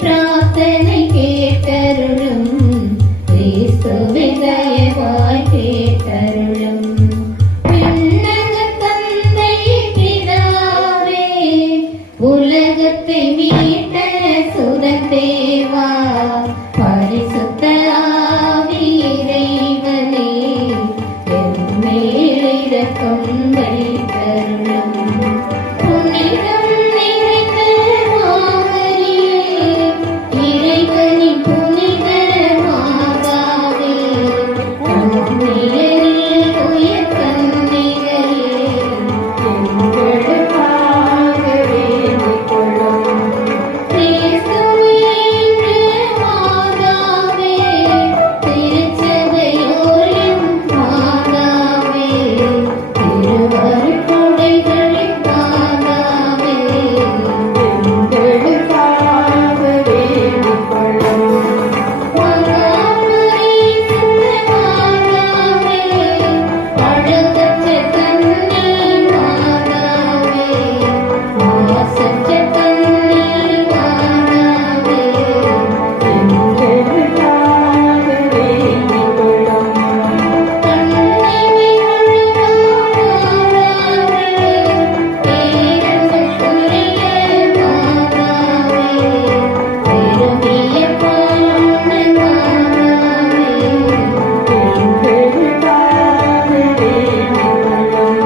பிரார்த்தனை கேட்டருளும் கிறிஸ்துவே தயவாய் கேட்டருளும். விண்ணக தந்தை பிதாவே, உலகத்தை மீட்ட சுதன் தேவா, பரிசுத்த ஆவி இறைவனே, எம்மேல் இரக்கம் வைத்தருளும். புனிதம் நிறைந்த மாமரியே, இறைவனின் புனித மாதாவே, கன்னியரில் உயர் கன்னிகையே, எங்களுக்காக வேண்டிக் கொள்ளும். கிறிஸ்துவே மாதாவே, திருச்சபையோரின் மாதாவே, திருவருட்கொடைகளின் மாதாவே, எங்களுக்காக வேண்டிக் கொள்ளும். மகாமரி மாதாவே, அழகற்ற கன்னி மாதாவே, மாசற்ற கன்னி மாதாவே, எங்களுக்காக வேண்டிக் கொள்ளும். கன்னிமை மாதாவே, பேரன்புக்குரிய மாதாவே, பெருமிய பாலன மாதாவே, எங்களுக்காக வேண்டிக் கொள்ளும்.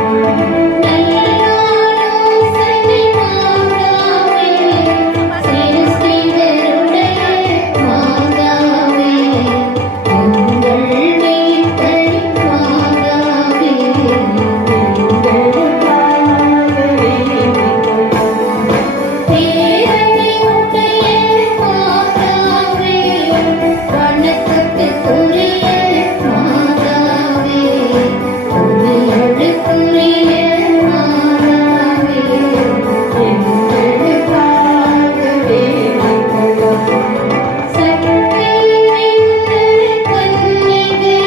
நல்ல ஆலோசனை மாதாவே, சிருஷ்டிகருடைய மாதாவே, எங்கள் மீட்பரின் மாதாவே, எங்களுக்காக வேண்டிக் கொள்ளும். பேரன்பை உடைய மாதாவே, வணக்கத்துக்குரிய மாதாவே, புகழுக்குரிய மாதாவே, எங்களுக்காக வேண்டிக் கொள்ளும். சக்தி நிறைந்த கன்னிகையே,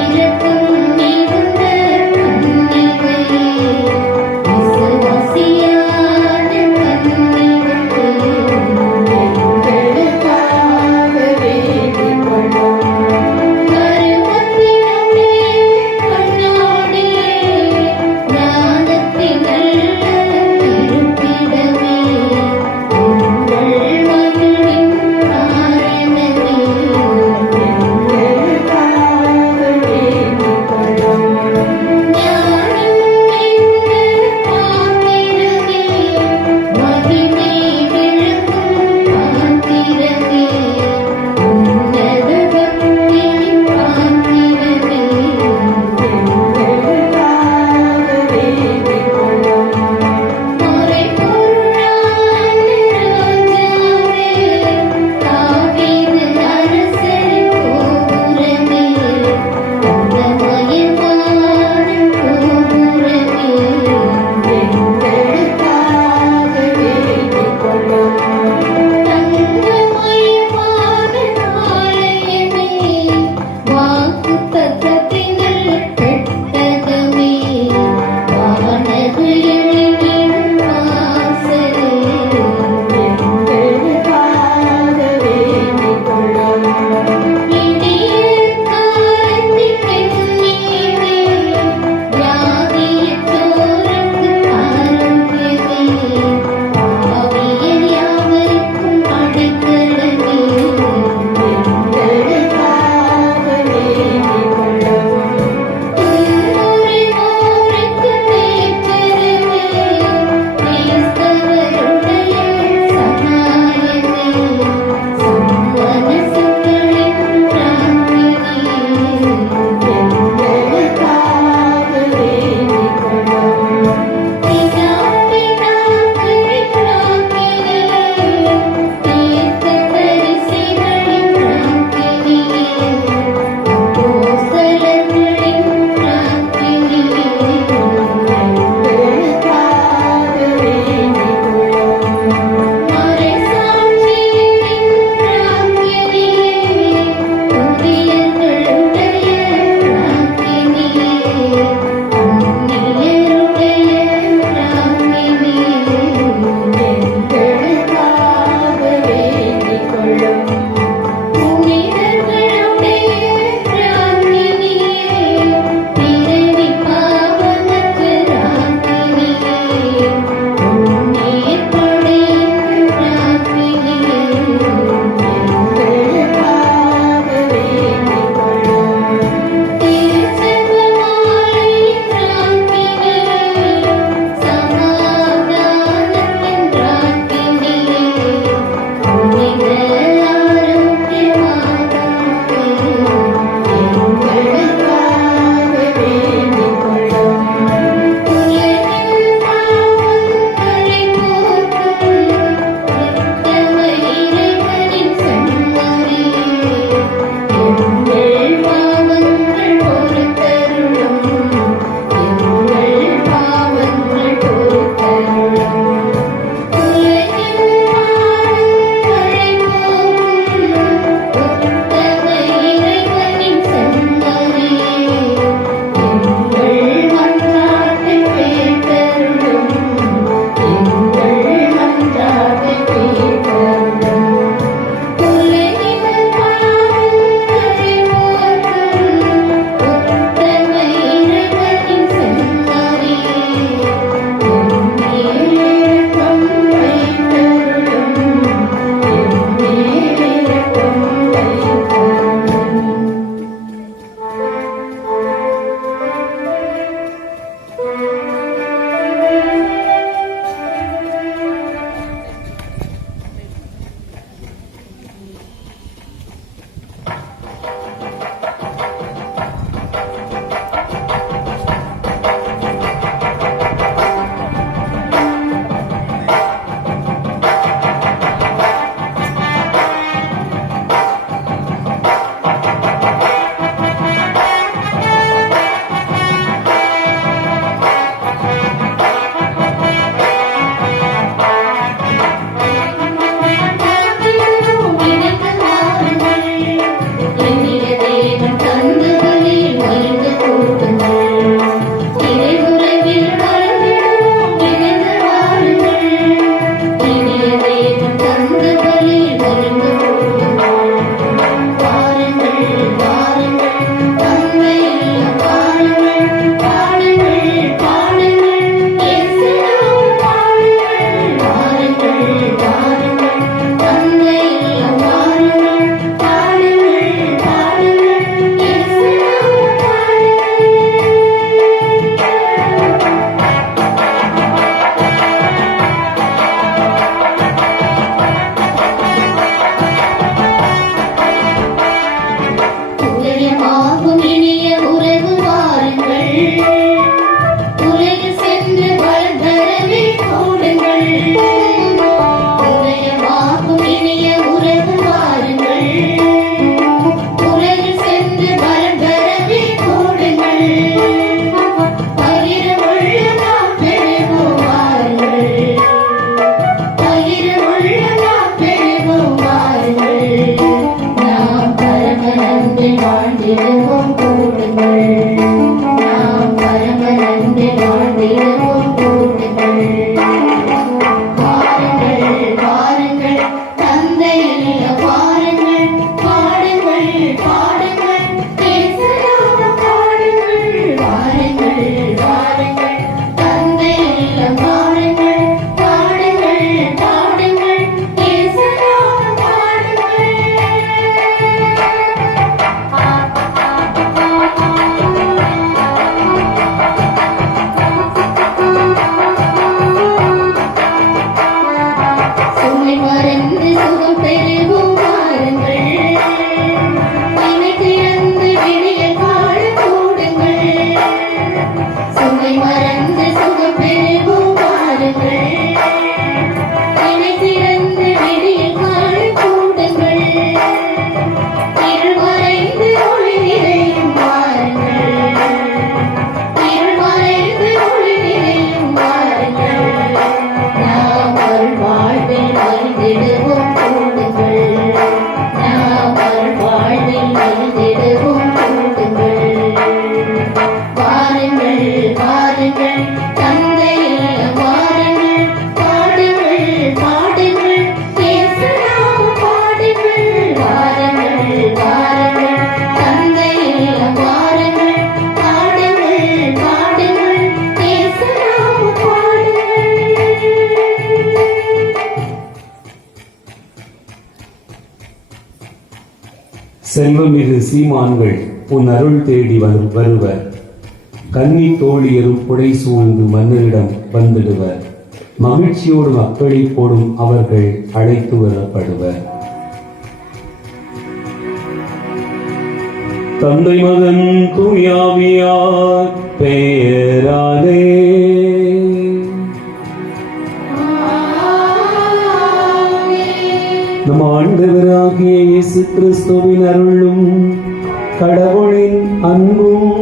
இரக்கம் மிகுந்த கன்னிகையே, விசுவாசியான கன்னிகையே, எங்களுக்காக வேண்டிக் கொள்ளும். வாழ்ந்திடுவோம் கூடுங்கள். வாருங்கள் வாருங்கள் தந்தையில் வாருங்கள், பாடுங்கள் பாடுங்கள் இயேசுநாமம் பாடுங்கள். வாருங்கள் வாருங்கள் தந்தையில் வாருங்கள், பாடுங்கள் பாடுங்கள் இயேசுநாமம் பாடுங்கள். செல்வமிகு சீமான்கள் உன் அருள் தேடி வருவர். கன்னி தோழியரும் புடை சூழ்ந்து மன்னரிடம் வந்துடுவர். மகிழ்ச்சியோடும் அக்களிப்போடும் அவர்கள் அழைத்து வரப்படுவர். தந்தை மகன் தூயாவியார் பெயராலே. நம் ஆண்டவராகிய இயேசு கிறிஸ்துவின் அருளும் கடவுளின் அன்பும்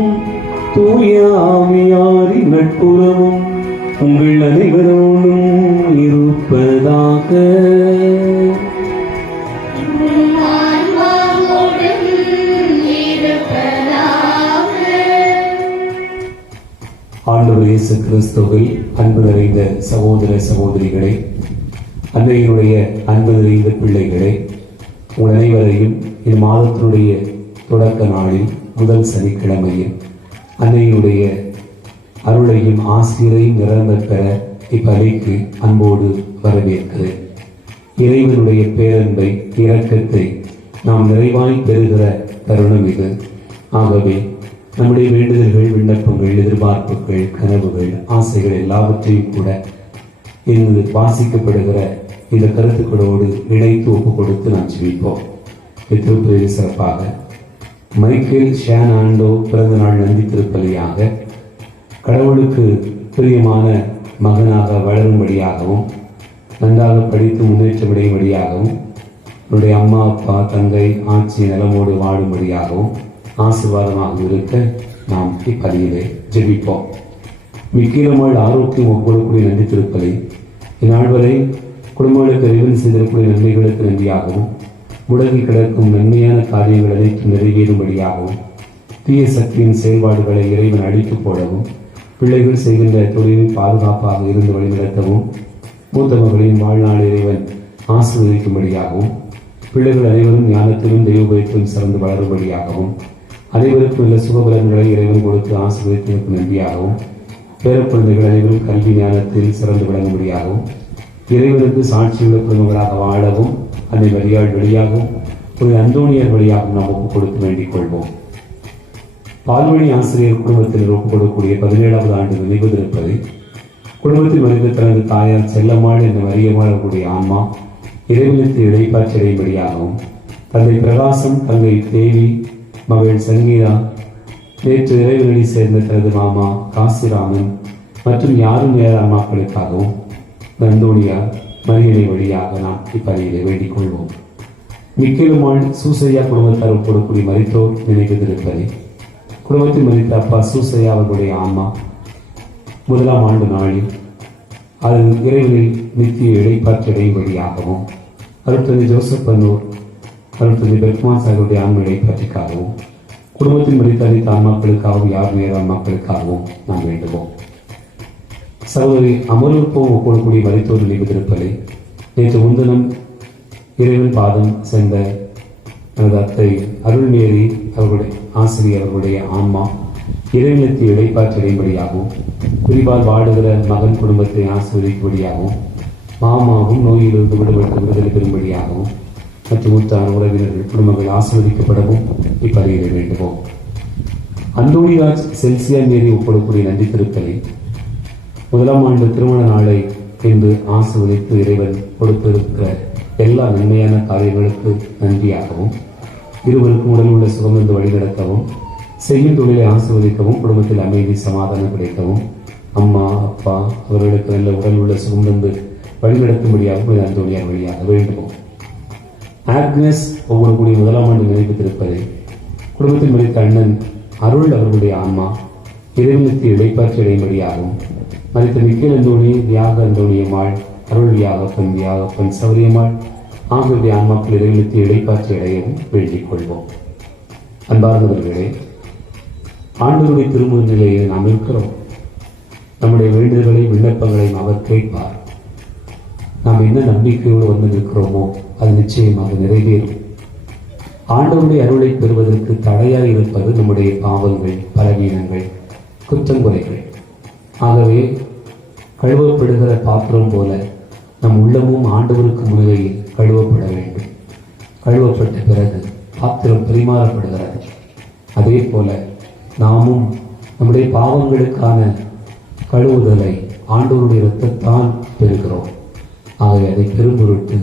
தூய ஆவியாரின் நட்புறவும் உங்கள் அனைவரோடும் இருப்பதாக. ஆண்டவர் இயேசு கிறிஸ்துவில் அன்பு நிறைந்த சகோதர சகோதரிகளே, அன்னையினுடைய அன்பு நிறைந்த பிள்ளைகளே, உங்கள் அனைவரையும் இம்மாதத்தினுடைய தொடக்க நாளில் முதல் சனிக்கிழமையில் அன்னையினுடைய அருளையும் ஆசிரியரையும் நிரம்ப பெற இப்பலிக்கு அன்போடு வரவேற்கிறேன். இறைவனுடைய பேரன்பை இரக்கத்தை நாம் நிறைவாய் பெறுகிற தருணம் இது. ஆகவே நம்முடைய வேண்டுதல்கள், விண்ணப்பங்கள், எதிர்பார்ப்புகள், கனவுகள், ஆசைகள் எல்லாவற்றையும் கூட இன்று வாசிக்கப்படுகிற இந்த கருத்துக்களோடு இணைத்து ஒப்பு கொடுத்து நாம் ஜெபிப்போம். இத்திருப்பதில் சிறப்பாக மைக்கேல் ஷேன் ஆண்டோ பிறந்த நாள் நந்தி திருப்பலியாக கடவுளுக்கு பிரியமான மகனாக வளரும்படியாகவும் நன்றாக படித்து முன்னேற்றமடையும்படியாகவும் என்னுடைய அம்மா அப்பா தங்கை ஆட்சி நலமோடு வாழும்படியாகவும் ஆசீர்வாதமாக இருக்க நாம் இப்பலியிலே ஜெபிப்போம். மிக்கிலமாள் ஆரோக்கியம் ஒவ்வொருக்கூடிய நன்றி திருப்பலி இந்நாள் வரை குடும்பங்களுக்கு அறிவில் செய்திருக்கூடிய நன்மைகளுக்கு நன்றியாகவும் முடங்கி கிடக்கும் நன்மையான காரியங்கள் அனைத்தும் நிறைவேறும்படியாகவும் தீய சக்தியின் செயல்பாடுகளை இறைவன் அழித்து போடவும் பிள்ளைகள் செய்கின்ற தொழிலில் பாதுகாப்பாக இருந்து வழிநடத்தவும் மூத்த மகளின் வாழ்நாள் இறைவன் ஆசீர்வதிக்கும்படியாகவும் பிள்ளைகள் அனைவரும் ஞானத்திலும் தெய்வபயத்திலும் சிறந்து வளரும்படியாகவும் அனைவருக்கும் உள்ள சுகபலன்களை இறைவன் கொடுத்து ஆசீர்வதித்ததற்கு நன்றியாகவும் பேரக்குழந்தைகள் அனைவரும் கல்வி ஞானத்தில் சிறந்து விளங்கும்படியாகவும் இறைவனுக்கு சாட்சியுள்ள குடும்பங்களாக வாழவும் அன்னை மரியாள் வழியாகவும் ஒரு அந்தோணியர் வழியாகவும் நாம் ஒப்புக் கொடுத்து வேண்டிக் கொள்வோம். பால்வழி ஆசிரியர் குடும்பத்தில் ஒப்புக் கொடுக்கக்கூடிய 17வது ஆண்டு நினைவு திருப்பதை குடும்பத்தில் மனித தனது தாயார் செல்லம்மாள் என்ற மரியமாளக்கூடிய ஆன்மா இறைவனுக்கு இடைப்பாற்றடையும்படியாகவும் தந்தை பிரகாசம், தங்கை தேவி, மகள் சங்கீதா, நேற்று இறைவனடி சேர்ந்த தனது மாமா காசிராமன் மற்றும் யாரும் நேர அம்மாக்களுக்காகவும் நந்தோனியார் மரியனை வழியாக நாம் இப்பலியிலே வேண்டிக் கொள்வோம். மிக்கிலுமாள் சூசையா குடும்பத்தார் ஒப்புக்கூடிய மரித்தோர் நினைவு திருப்பலி குடும்பத்தில் மரித்த அப்பா சூசையா அவர்களுடைய ஆன்மா 1ஆம் ஆண்டு நாளில் அது இறைவனில் நித்திய இடைப்பாற்றடையும்படியாகவும் அருட்தந்தை ஜோசப் அன்னூர், அருட்தந்தை பெர்க்மான் சாகருடைய ஆன்ம இடைப்பாற்றிக்காகவும் குடும்பத்தில் மரித்த அனைத்து ஆன்மாக்களுக்காகவும் யார் நேர ஆன்மாக்களுக்காகவும் நாம் வேண்டுவோம். சகோதரி அமர்வுப்போம் ஒப்புக்கூடிய மரித்தோர் நினைவு திருப்பலி நேற்று முன்தினம் இறைவன் பாதம் சென்ற எனது அத்தை அருள்மேரி அவர்களுடைய ஆசிரியர் அவர்களுடைய ஆன்மா இறைவனுக்கு இடைப்பாற்றடையும்படியாகவும் குறிப்பால் வாடுகிற மகன் குடும்பத்தை ஆசீர்வதிக்கும்படியாகவும் மாமாவும் நோயிலிருந்து விடுபட்டு விடுதலை பெறும்படியாகவும் மற்றும் மூத்தார் உறவினர்கள் குடும்பங்கள் ஆசீர்வதிக்கப்படவும் இப்பலியிலே வேண்டுவோம். அந்தோணிராஜ் செல்சியா மேரி ஒப்புக்கூடிய நன்றி திருப்பலி 1ஆம் ஆண்டு திருமண நாளை இன்று ஆசீர்வதித்து இறைவன் கொடுத்திருக்கிற எல்லா நன்மையான காரியங்களுக்கு நன்றியாகவும் இருவருக்கும் உடல் உள்ள சுகமிருந்து வழிநடத்தவும் செய்யும் தொழிலை ஆசீர்வதிக்கவும் குடும்பத்தில் அமைதி சமாதானம் கிடைக்கவும் அம்மா அப்பா அவர்களுக்கு நல்ல உடல் உள்ள சுகமிருந்து வழிநடத்தும்படியாகவும் இது அந்தோணியார் வழியாக வேண்டுவோம். ஆக்னஸ் ஒவ்வொரு கூடிய 1ஆம் ஆண்டு நினைவு திருப்பதை குடும்பத்தில் மறித்த அண்ணன் அருள் அவர்களுடைய ஆன்மா இறைவனுக்கு இடைப்பாற்றி அடையும்படியாகவும் மறித்த மிக்கேல் அந்தோணி, தியாக அந்தோணியம்மாள், அருள் வியாகப்பன் சௌரியம்மாள் ஆகியோருடைய ஆன்மாக்கள் இறைவனுக்கு இடைப்பாற்றி அடையவும் வேண்டிக் கொள்வோம். அன்பார்ந்தவர்களே, ஆண்டவருடைய திருமுன்னிலையில் நாம் இருக்கிறோம். நம்முடைய வேண்டுதல்களை விண்ணப்பங்களையும் அவர் கேட்பார். நாம் என்ன நம்பிக்கையோடு வந்திருக்கிறோமோ அது நிச்சயமாக நிறைவேறும். ஆண்டவருடைய அருளை பெறுவதற்கு தடையாக இருப்பது நம்முடைய பாவங்கள், பலவீனங்கள், குற்றங்குறைகள். ஆகவே கழுவப்படுகிற பாத்திரம் போல நம் உள்ளமும் ஆண்டவருக்கு முன்னிலையில் கழுவப்பட வேண்டும். கழுவப்பட்ட பிறகு பாத்திரம் பரிமாறப்படுகிறது. அதே போல நாமும் நம்முடைய பாவங்களுக்கான கழுவுதலை ஆண்டவருடைய இரத்தத்தால் பெறுகிறோம். ஆகவே அதை பெரும்பொருட்டு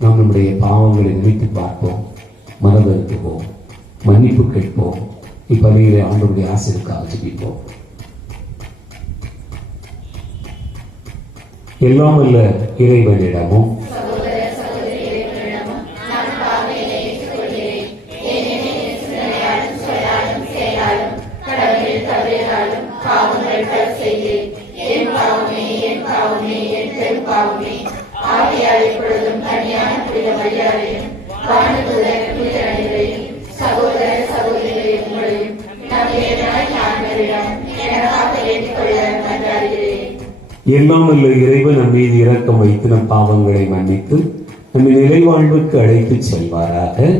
நாம் நம்முடைய பாவங்களை நினைத்து பார்ப்போம், மனதிருத்துவோம், மன்னிப்பு கேட்போம். இப்பணியிலே ஆண்டவருடைய ஆசைக்காக ஜெபிப்போம். எல்லாம் அல்ல இறைவனிடமும் எல்லாம் அல்ல இறைவன் நம் மீது இரக்கம் வைத்து நம் பாவங்களை மன்னித்து நம்மை நிலைவாழ்வுக்கு அழைத்து செல்வாராக.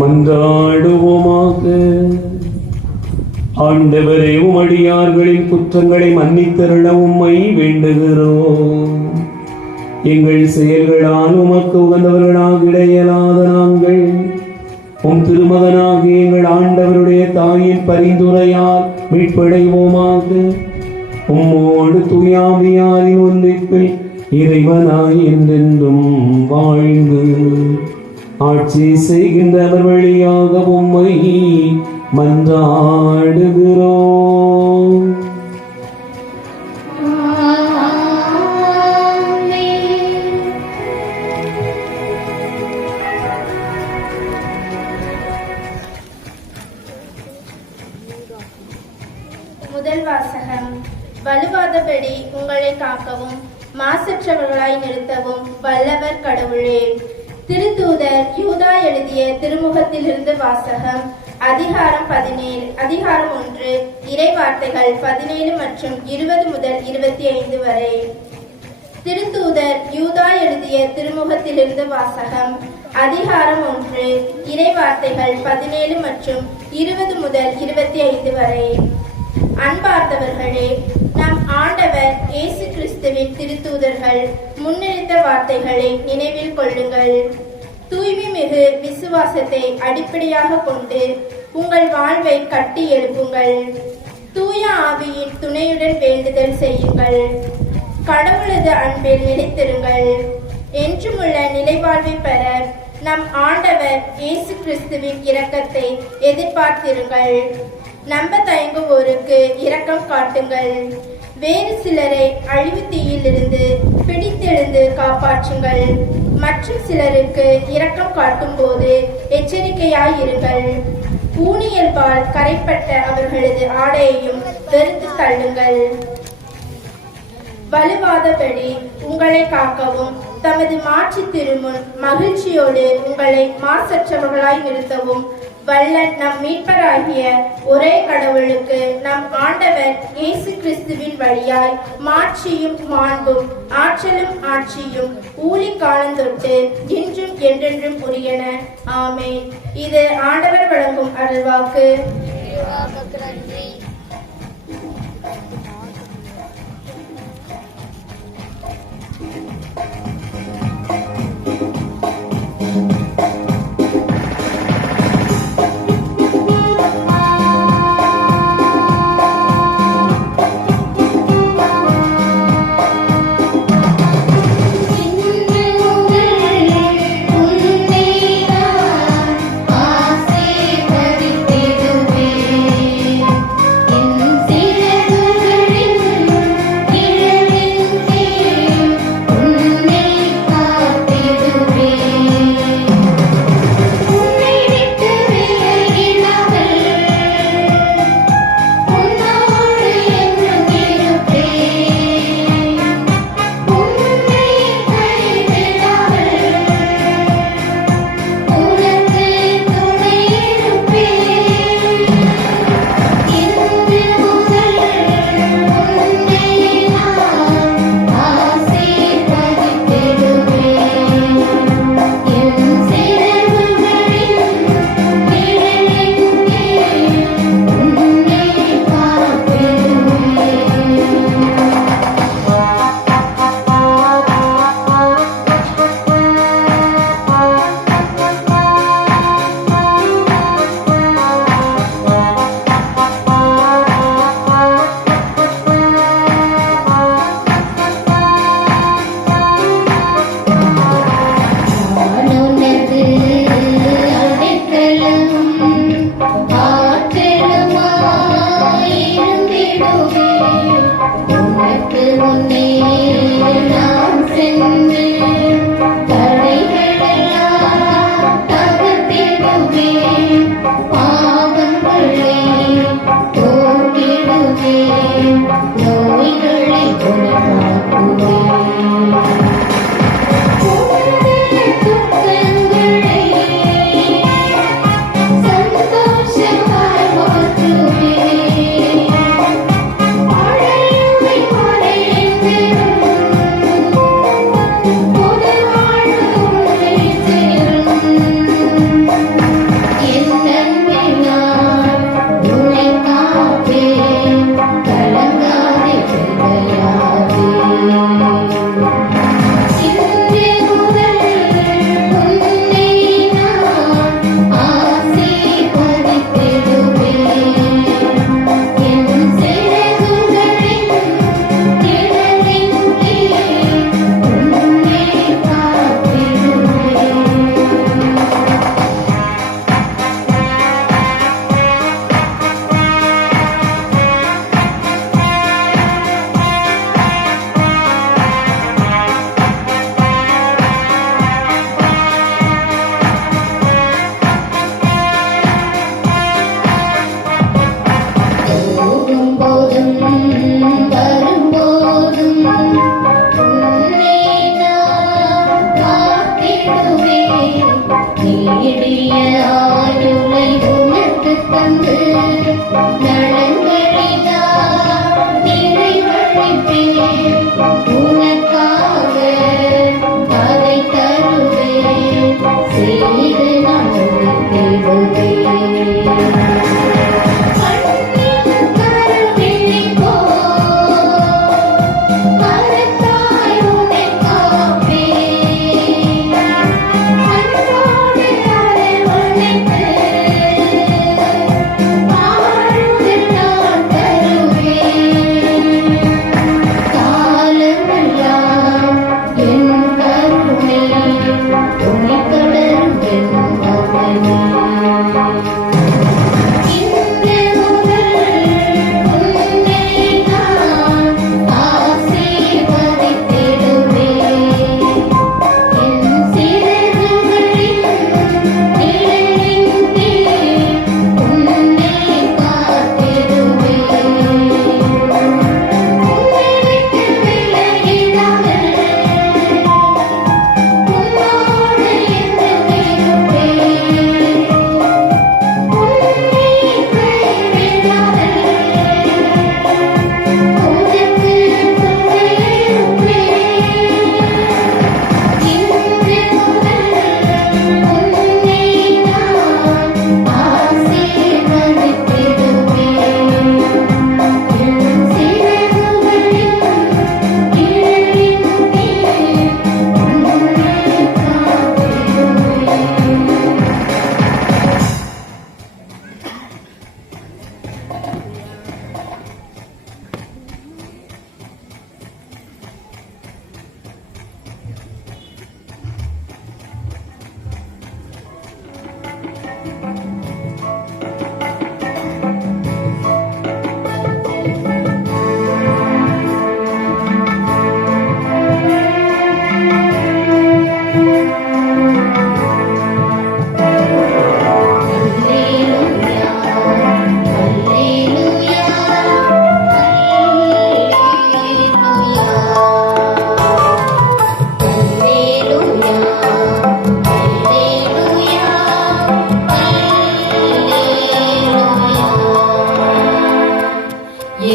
மன்றாடுவோமாக. ஆண்டவரே, உமடியார்களின் குற்றங்களை மன்னித்தருள உம்மை வேண்டுகிறோம். எங்கள் செயல்களால் உமக்கு உகந்தவர்களாக இடையலாத நாங்கள் உம் திருமகனாகிய எங்கள் ஆண்டவருடைய தாயின் பரிந்துரையால் மீட்படைவோமாக. உம்மோடு தூயாவியாரின் ஒன்றிப்பில் இறைவனாய் என்றென்றும் வாழ்ந்து ஆட்சி செய்கின்றவர் வழியாக உம்மை மன்றாடுகிறோம். முதல் வாசகம். வலுவாதபடி உங்களை காக்கவும் மாசற்றவர்களாய் நிறுத்தவும் வல்லவர் கடவுளே. திருத்தூதர் யூதா எழுதிய திருமுகத்திலிருந்து வாசகம். அதிகாரம் 1 இறைவார்த்தைகள் 17 மற்றும் 20 முதல் 25 வரை. திருத்தூதர் யூதா எழுதிய திருமுகத்திலிருந்து வாசகம். அதிகாரம் 1 இறைவார்த்தைகள் 17 மற்றும் 20 முதல் 25 வரை. அன்பார்ந்தவர்களே, நம் ஆண்டவர் இயேசு கிறிஸ்துவின் திருத்தூதர்கள் முன்னெடுத்த வார்த்தைகளை நினைவில் கொள்ளுங்கள். தூய்மை மிகு விசுவாசத்தை அடிப்படையாக கொண்டு உங்கள் வாழ்வை கட்டி எழுப்புங்கள். தூய ஆவியின் துணையுடன் வேண்டுதல் செய்யுங்கள். கடவுளது அன்பில் நிலைத்திருங்கள். என்றுமுள்ள நிலைவாழ்வை பெற நம் ஆண்டவர் இயேசு கிறிஸ்துவின் இரக்கத்தை எதிர்பார்த்திருங்கள். நம்ப தயங்குவோருக்கு இரக்கம் காட்டுங்கள். வேறு சிலரை அழிவு தீயிலிருந்து பிடித்தெழுந்து காப்பாற்றுங்கள். மற்றும் சிலருக்கு இரக்கம் காட்டும் போது எச்சரிக்கையாயிருங்கள். ஊனியல்பால் கரைப்பட்ட அவர்களது ஆடையையும் வெறுத்து தள்ளுங்கள். வலுவாதபடி உங்களை காக்கவும் தமது மாட்சி திருமுன் மகிழ்ச்சியோடு உங்களை மாசற்றவர்களாய் நிறுத்தவும் வல்ல நம் மீட்பராகிய ஒரே கடவுளுக்கு நம் ஆண்டவர் இயேசு கிறிஸ்துவின் வழியாய் மாட்சியும் மாண்பும் ஆற்றலும் ஆட்சியும் ஊழி காலந்தொட்டு இன்றும் என்றென்றும் உரியன. ஆமென். இது ஆண்டவர் வழங்கும் அருள்வாக்கு. நீடிய ஆயுளை உனக்கு தந்து நலன்களினால் நிறைவழிப்பேன். உனக்காக அதை தருவேன், செய்து நான் உனக்கிடுவேன்.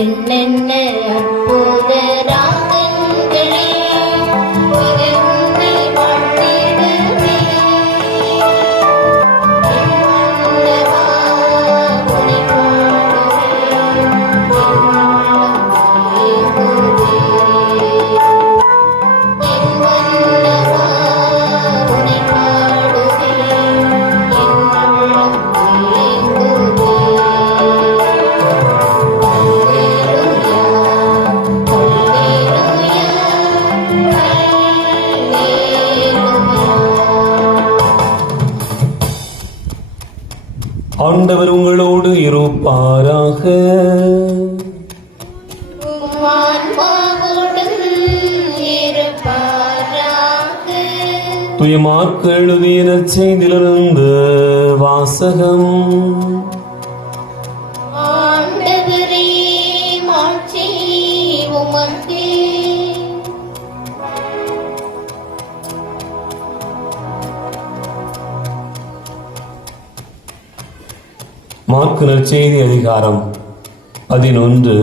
என்னென்ன அற்புத ராகங்களே உன்னை வாழ்த்திடுவே. என் மன்னவா உன்னை பாடுவேன், என் உள்ளம் ஏங்குதே. என் மன்னவா உன்னை பாடுவேன், என் உள்ளம் ஏங்குதே. ஆண்டவர் உங்களோடு இருப்பாராக. தூய மார்க்கு எழுதிய நற்செய்தியிலிருந்து வாசகம். ஆண்டவரே மாட்சி உமக்கே. மார்க்கு நற்செய்தி அதிகாரம் 11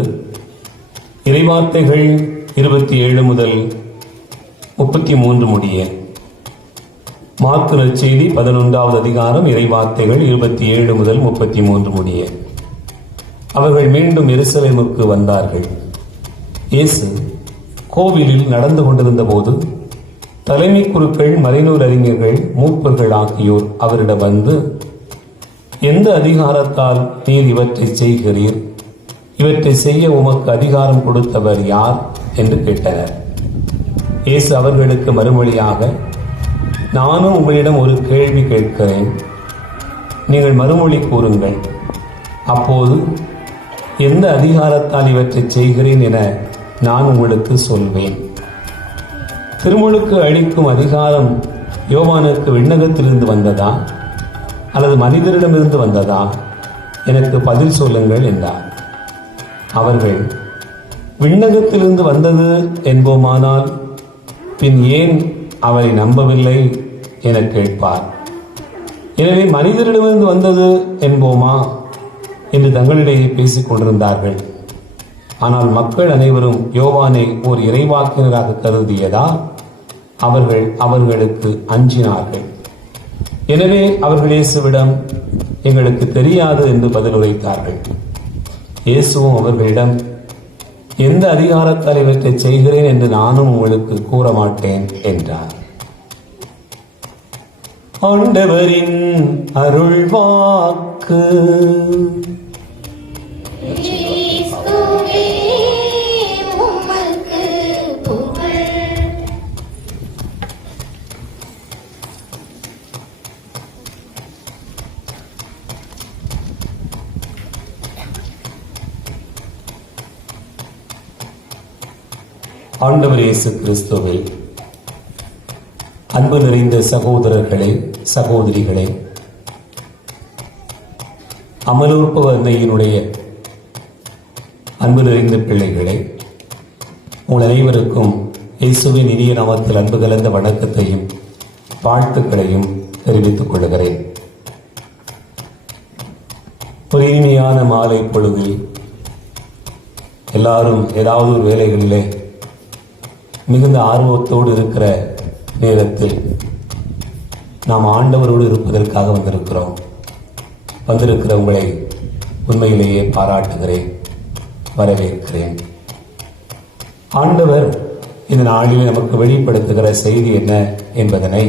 இறைவார்த்தைகள் 27 முதல் 33 முடிய. மார்க்கு நற்செய்தி 11வது அதிகாரம் இறைவார்த்தைகள் 27 முதல் 33 முடிய. அவர்கள் மீண்டும் எருசலேமுக்கு வந்தார்கள். இயேசு கோவிலில் நடந்து கொண்டிருந்த போது தலைமை குருக்கள், மறைநூல் அறிஞர்கள், மூப்பர்கள் ஆகியோர் அவரிடம் வந்து, எந்த அதிகாரத்தால் நீர் இவற்றை செய்கிறீர்? இவற்றை செய்ய உமக்கு அதிகாரம் கொடுத்தவர் யார் என்று கேட்டனர். இயேசு அவர்களுக்கு மறுமொழியாக, நானும் உங்களிடம் ஒரு கேள்வி கேட்கிறேன், நீங்கள் மறுமொழி கூறுங்கள். அப்போது எந்த அதிகாரத்தால் இவற்றை செய்கிறேன் என நான் உங்களுக்கு சொல்வேன். திருமுழுக்கு அளிக்கும் அதிகாரம் யோவானுக்கு விண்ணகத்திலிருந்து வந்ததா அல்லது மனிதரிடமிருந்து வந்ததா? எனக்கு பதில் சொல்லுங்கள் என்றார். அவர்கள், விண்ணகத்திலிருந்து வந்தது என்போமானால் பின் ஏன் அவரை நம்பவில்லை என கேட்பார். எனவே மனிதரிடமிருந்து வந்தது என்போமா என்று தங்களிடையே பேசிக் கொண்டிருந்தார்கள். ஆனால் மக்கள் அனைவரும் யோவானை ஓர் இறைவாக்கினராக கருதியதால் அவர்களுக்கு அஞ்சினார்கள். எனவே அவர்கள் இயேசுவிடம் எங்களுக்கு தெரியாது என்று பதில் உரைத்தார்கள். இயேசுவும் அவர்களிடம், எந்த அதிகாரத்தால் இவற்றை செய்கிறேன் என்று நானும் உங்களுக்கு கூற மாட்டேன் என்றார். ஆண்டவரின் அருள்வாக்கு. கிறிஸ்துவே உமக்கு புகழ். ஆண்டவர் இயேசு கிறிஸ்துவில் அன்பு நிறைந்த சகோதரர்களே, சகோதரிகளே, அமலோற்பவ அன்னையினுடைய அன்பு நிறைந்த பிள்ளைகளே, உங்கள் அனைவருக்கும் இயேசுவின் இனிய நாமத்தில் அன்பு கலந்த வணக்கத்தையும் வாழ்த்துக்களையும் தெரிவித்துக் கொள்கிறேன். ஒரு இனிமையான மாலை பொழுதில் எல்லாரும் ஏதாவது ஒரு வேலைகளிலே மிகுந்த ஆர்வத்தோடு இருக்கிற நேரத்தில் நாம் ஆண்டவரோடு இருப்பதற்காக வந்திருக்கிற உங்களை உண்மையிலேயே பாராட்டுகிறேன், வரவேற்கிறேன். ஆண்டவர் இந்த நாளில் நமக்கு வெளிப்படுத்துகிற செய்தி என்ன என்பதனை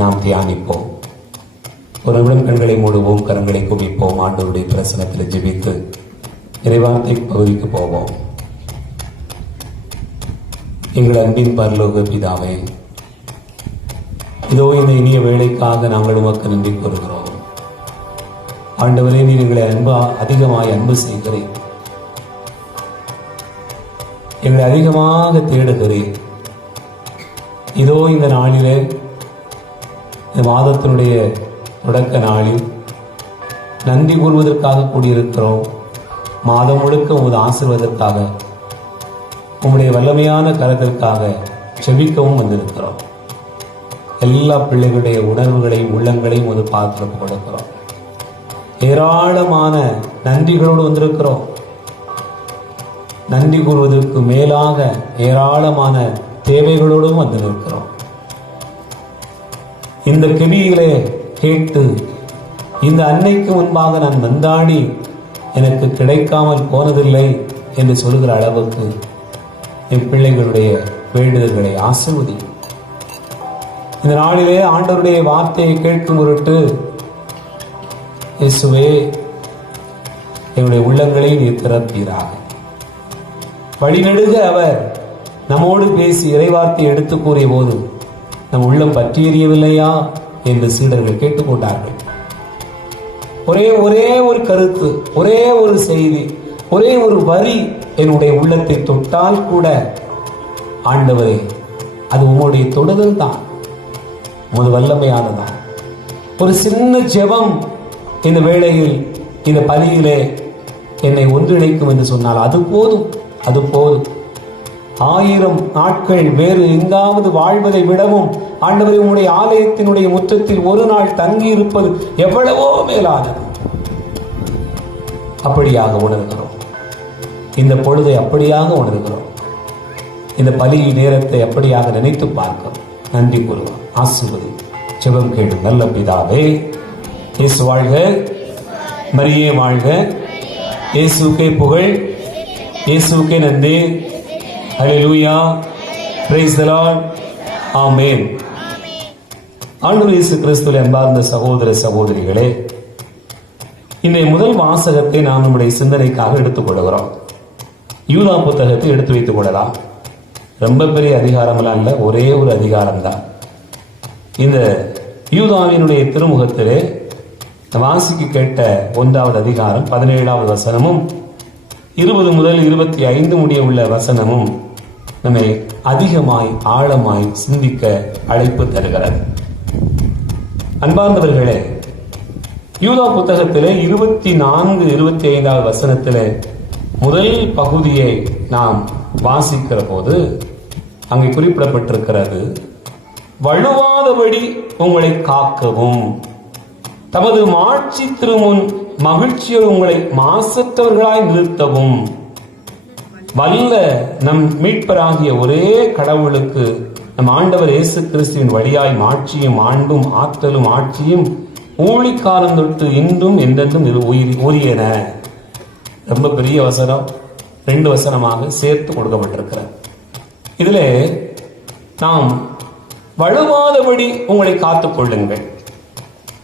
நாம் தியானிப்போம். ஒரு நிமிடம் கண்களை மூடுவோம், கரங்களை குவிப்போம், ஆண்டவருடைய பிரசனத்தில் ஜெபித்து இறைவார்த்தை பகுதிக்கு போவோம். எங்கள் அன்பின் பரலோக பிதாவே, இதோ இந்த இனிய வேளைக்காக நாங்கள் உமக்கு நன்றி கூறுகிறோம். ஆண்டவரே, நீர் எங்களை அதிகமாய் அன்பு செய்கிறேன், எங்களை அதிகமாக தேடுகிறேன். இதோ இந்த நாளிலே, இந்த மாதத்தினுடைய தொடக்க நாளில் நன்றி கூறுவதற்காக கூடியிருக்கிறோம். மாதம் முழுக்க உமது ஆசீர்வாதத்திற்காக, உம்முடைய வல்லமையான கரத்திற்காக செபிக்கவும் வந்திருக்கிறோம். எல்லா பிள்ளைகளுடைய உணர்வுகளையும் உள்ளங்களையும் ஒரு பாத்திரம் கொடுக்கிறோம். ஏராளமான நன்றிகளோடு வந்திருக்கிறோம். நன்றி கூறுவதற்கு மேலாக ஏராளமான தேவைகளோடும் வந்திருக்கிறோம். இந்த கெபியிலே கேட்டு இந்த அன்னைக்கு முன்பாக நான் மந்தாடி எனக்கு கிடைக்காமல் போனதில்லை என்று சொல்கிற அளவுக்கு என் பிள்ளைகளுடைய வேண்டுதல்களை ஆசீர்வதி. இந்த நாளிலே ஆண்டவருடைய வார்த்தையை கேட்கும் பொருட்டு இயேசுவே, எங்களுடைய உள்ளங்களை நீர் திறப்பீராக. வழிநெடுக அவர் நம்மோடு பேசி இறைவார்த்தை எடுத்து கூறிய போது நம் உள்ளம் பற்றி எறியவில்லையா என்று சீடர்கள் கேட்டுக்கொண்டார்கள். ஒரே ஒரு கருத்து, ஒரே ஒரு செய்தி, ஒரே ஒரு வரி என்னுடைய உள்ளத்தை தொட்டால் கூட, ஆண்டவரே, அது உம்முடைய தொடுதல் தான், உமது வல்லமையானதான். ஒரு சின்ன ஜெபம் இந்த வேளையில், இந்த பலியிலே என்னை ஒன்றிணைக்கும் என்று சொன்னால் அது போதும். 1000 நாட்கள் வேறு எங்காவது வாழ்வதை விடவும் ஆண்டவரே, உம்முடைய ஆலயத்தினுடைய முற்றத்தில் ஒரு நாள் தங்கி இருப்பது எவ்வளவோ மேலானது. அப்படியாக உணர்கிறோம். இந்த பொழுதை அப்படியாக உணர்கிறோம். இந்த பலி நேரத்தை அப்படியாக நினைத்து பார்க்கிறோம். நன்றி கூறுவோம். ஆசீர்வதி. ஜெபம் கேளு நல்ல பிதாவே. இயேசு வாழ்க, மரியே வாழ்க. இயேசுக்கே புகழ், இயேசுக்கே நன்றி. ஹல்லேலூயா, பிரைஸ் தி லார்ட், ஆமென். ஆண்டவர் இயேசு கிறிஸ்துவின் அன்பார்ந்த சகோதர சகோதரிகளே, இன்றைய முதல் வாசகத்தை நாம் நம்முடைய சிந்தனைக்காக எடுத்துக்கொள்கிறோம். யூதா புத்தகத்தை எடுத்து வைத்துக் கொள்ளலாம். ரொம்ப பெரிய அதிகாரமெல்லாம் இல்லை, ஒரே ஒரு அதிகாரம் தான். இந்த யூதாவினுடைய திருமுகத்திலே வாசிக்கு கேட்ட 1வது அதிகாரம் 17வது வசனமும் 20 முதல் 25 முடிய உள்ள வசனமும் நம்மை அதிகமாய் ஆழமாய் சிந்திக்க அழைப்பு தருகிறது. அன்பார்ந்தவர்களே, யூதா புத்தகத்திலே 24, 25வது வசனத்திலே முதல் பகுதியை நாம் வாசிக்கிற போது அங்கே குறிப்பிடப்பட்டிருக்கிறது, வழுவாதபடி உங்களை காக்கவும். தமது மாட்சி திருமுன் மகிழ்ச்சியோடு உங்களை மாசற்றவர்களாய் நிறுத்தவும் வல்ல நம் மீட்பராகிய ஒரே கடவுளுக்கு நம் ஆண்டவர் இயேசு கிறிஸ்துவின் வழியாய் மாட்சியும் ஆண்டும் ஆற்றலும் ஆட்சியும் ஊழிக்காலம் தொட்டு இன்றும் என்றென்றும் உரியன. ரொம்ப பெரிய வசனம், 2 வசனமாக சேர்த்து கொடுக்கப்பட்டிருக்கிறார். இதிலே நாம் வழுவாதபடி உங்களை காத்துக் கொள்ளுங்கள்,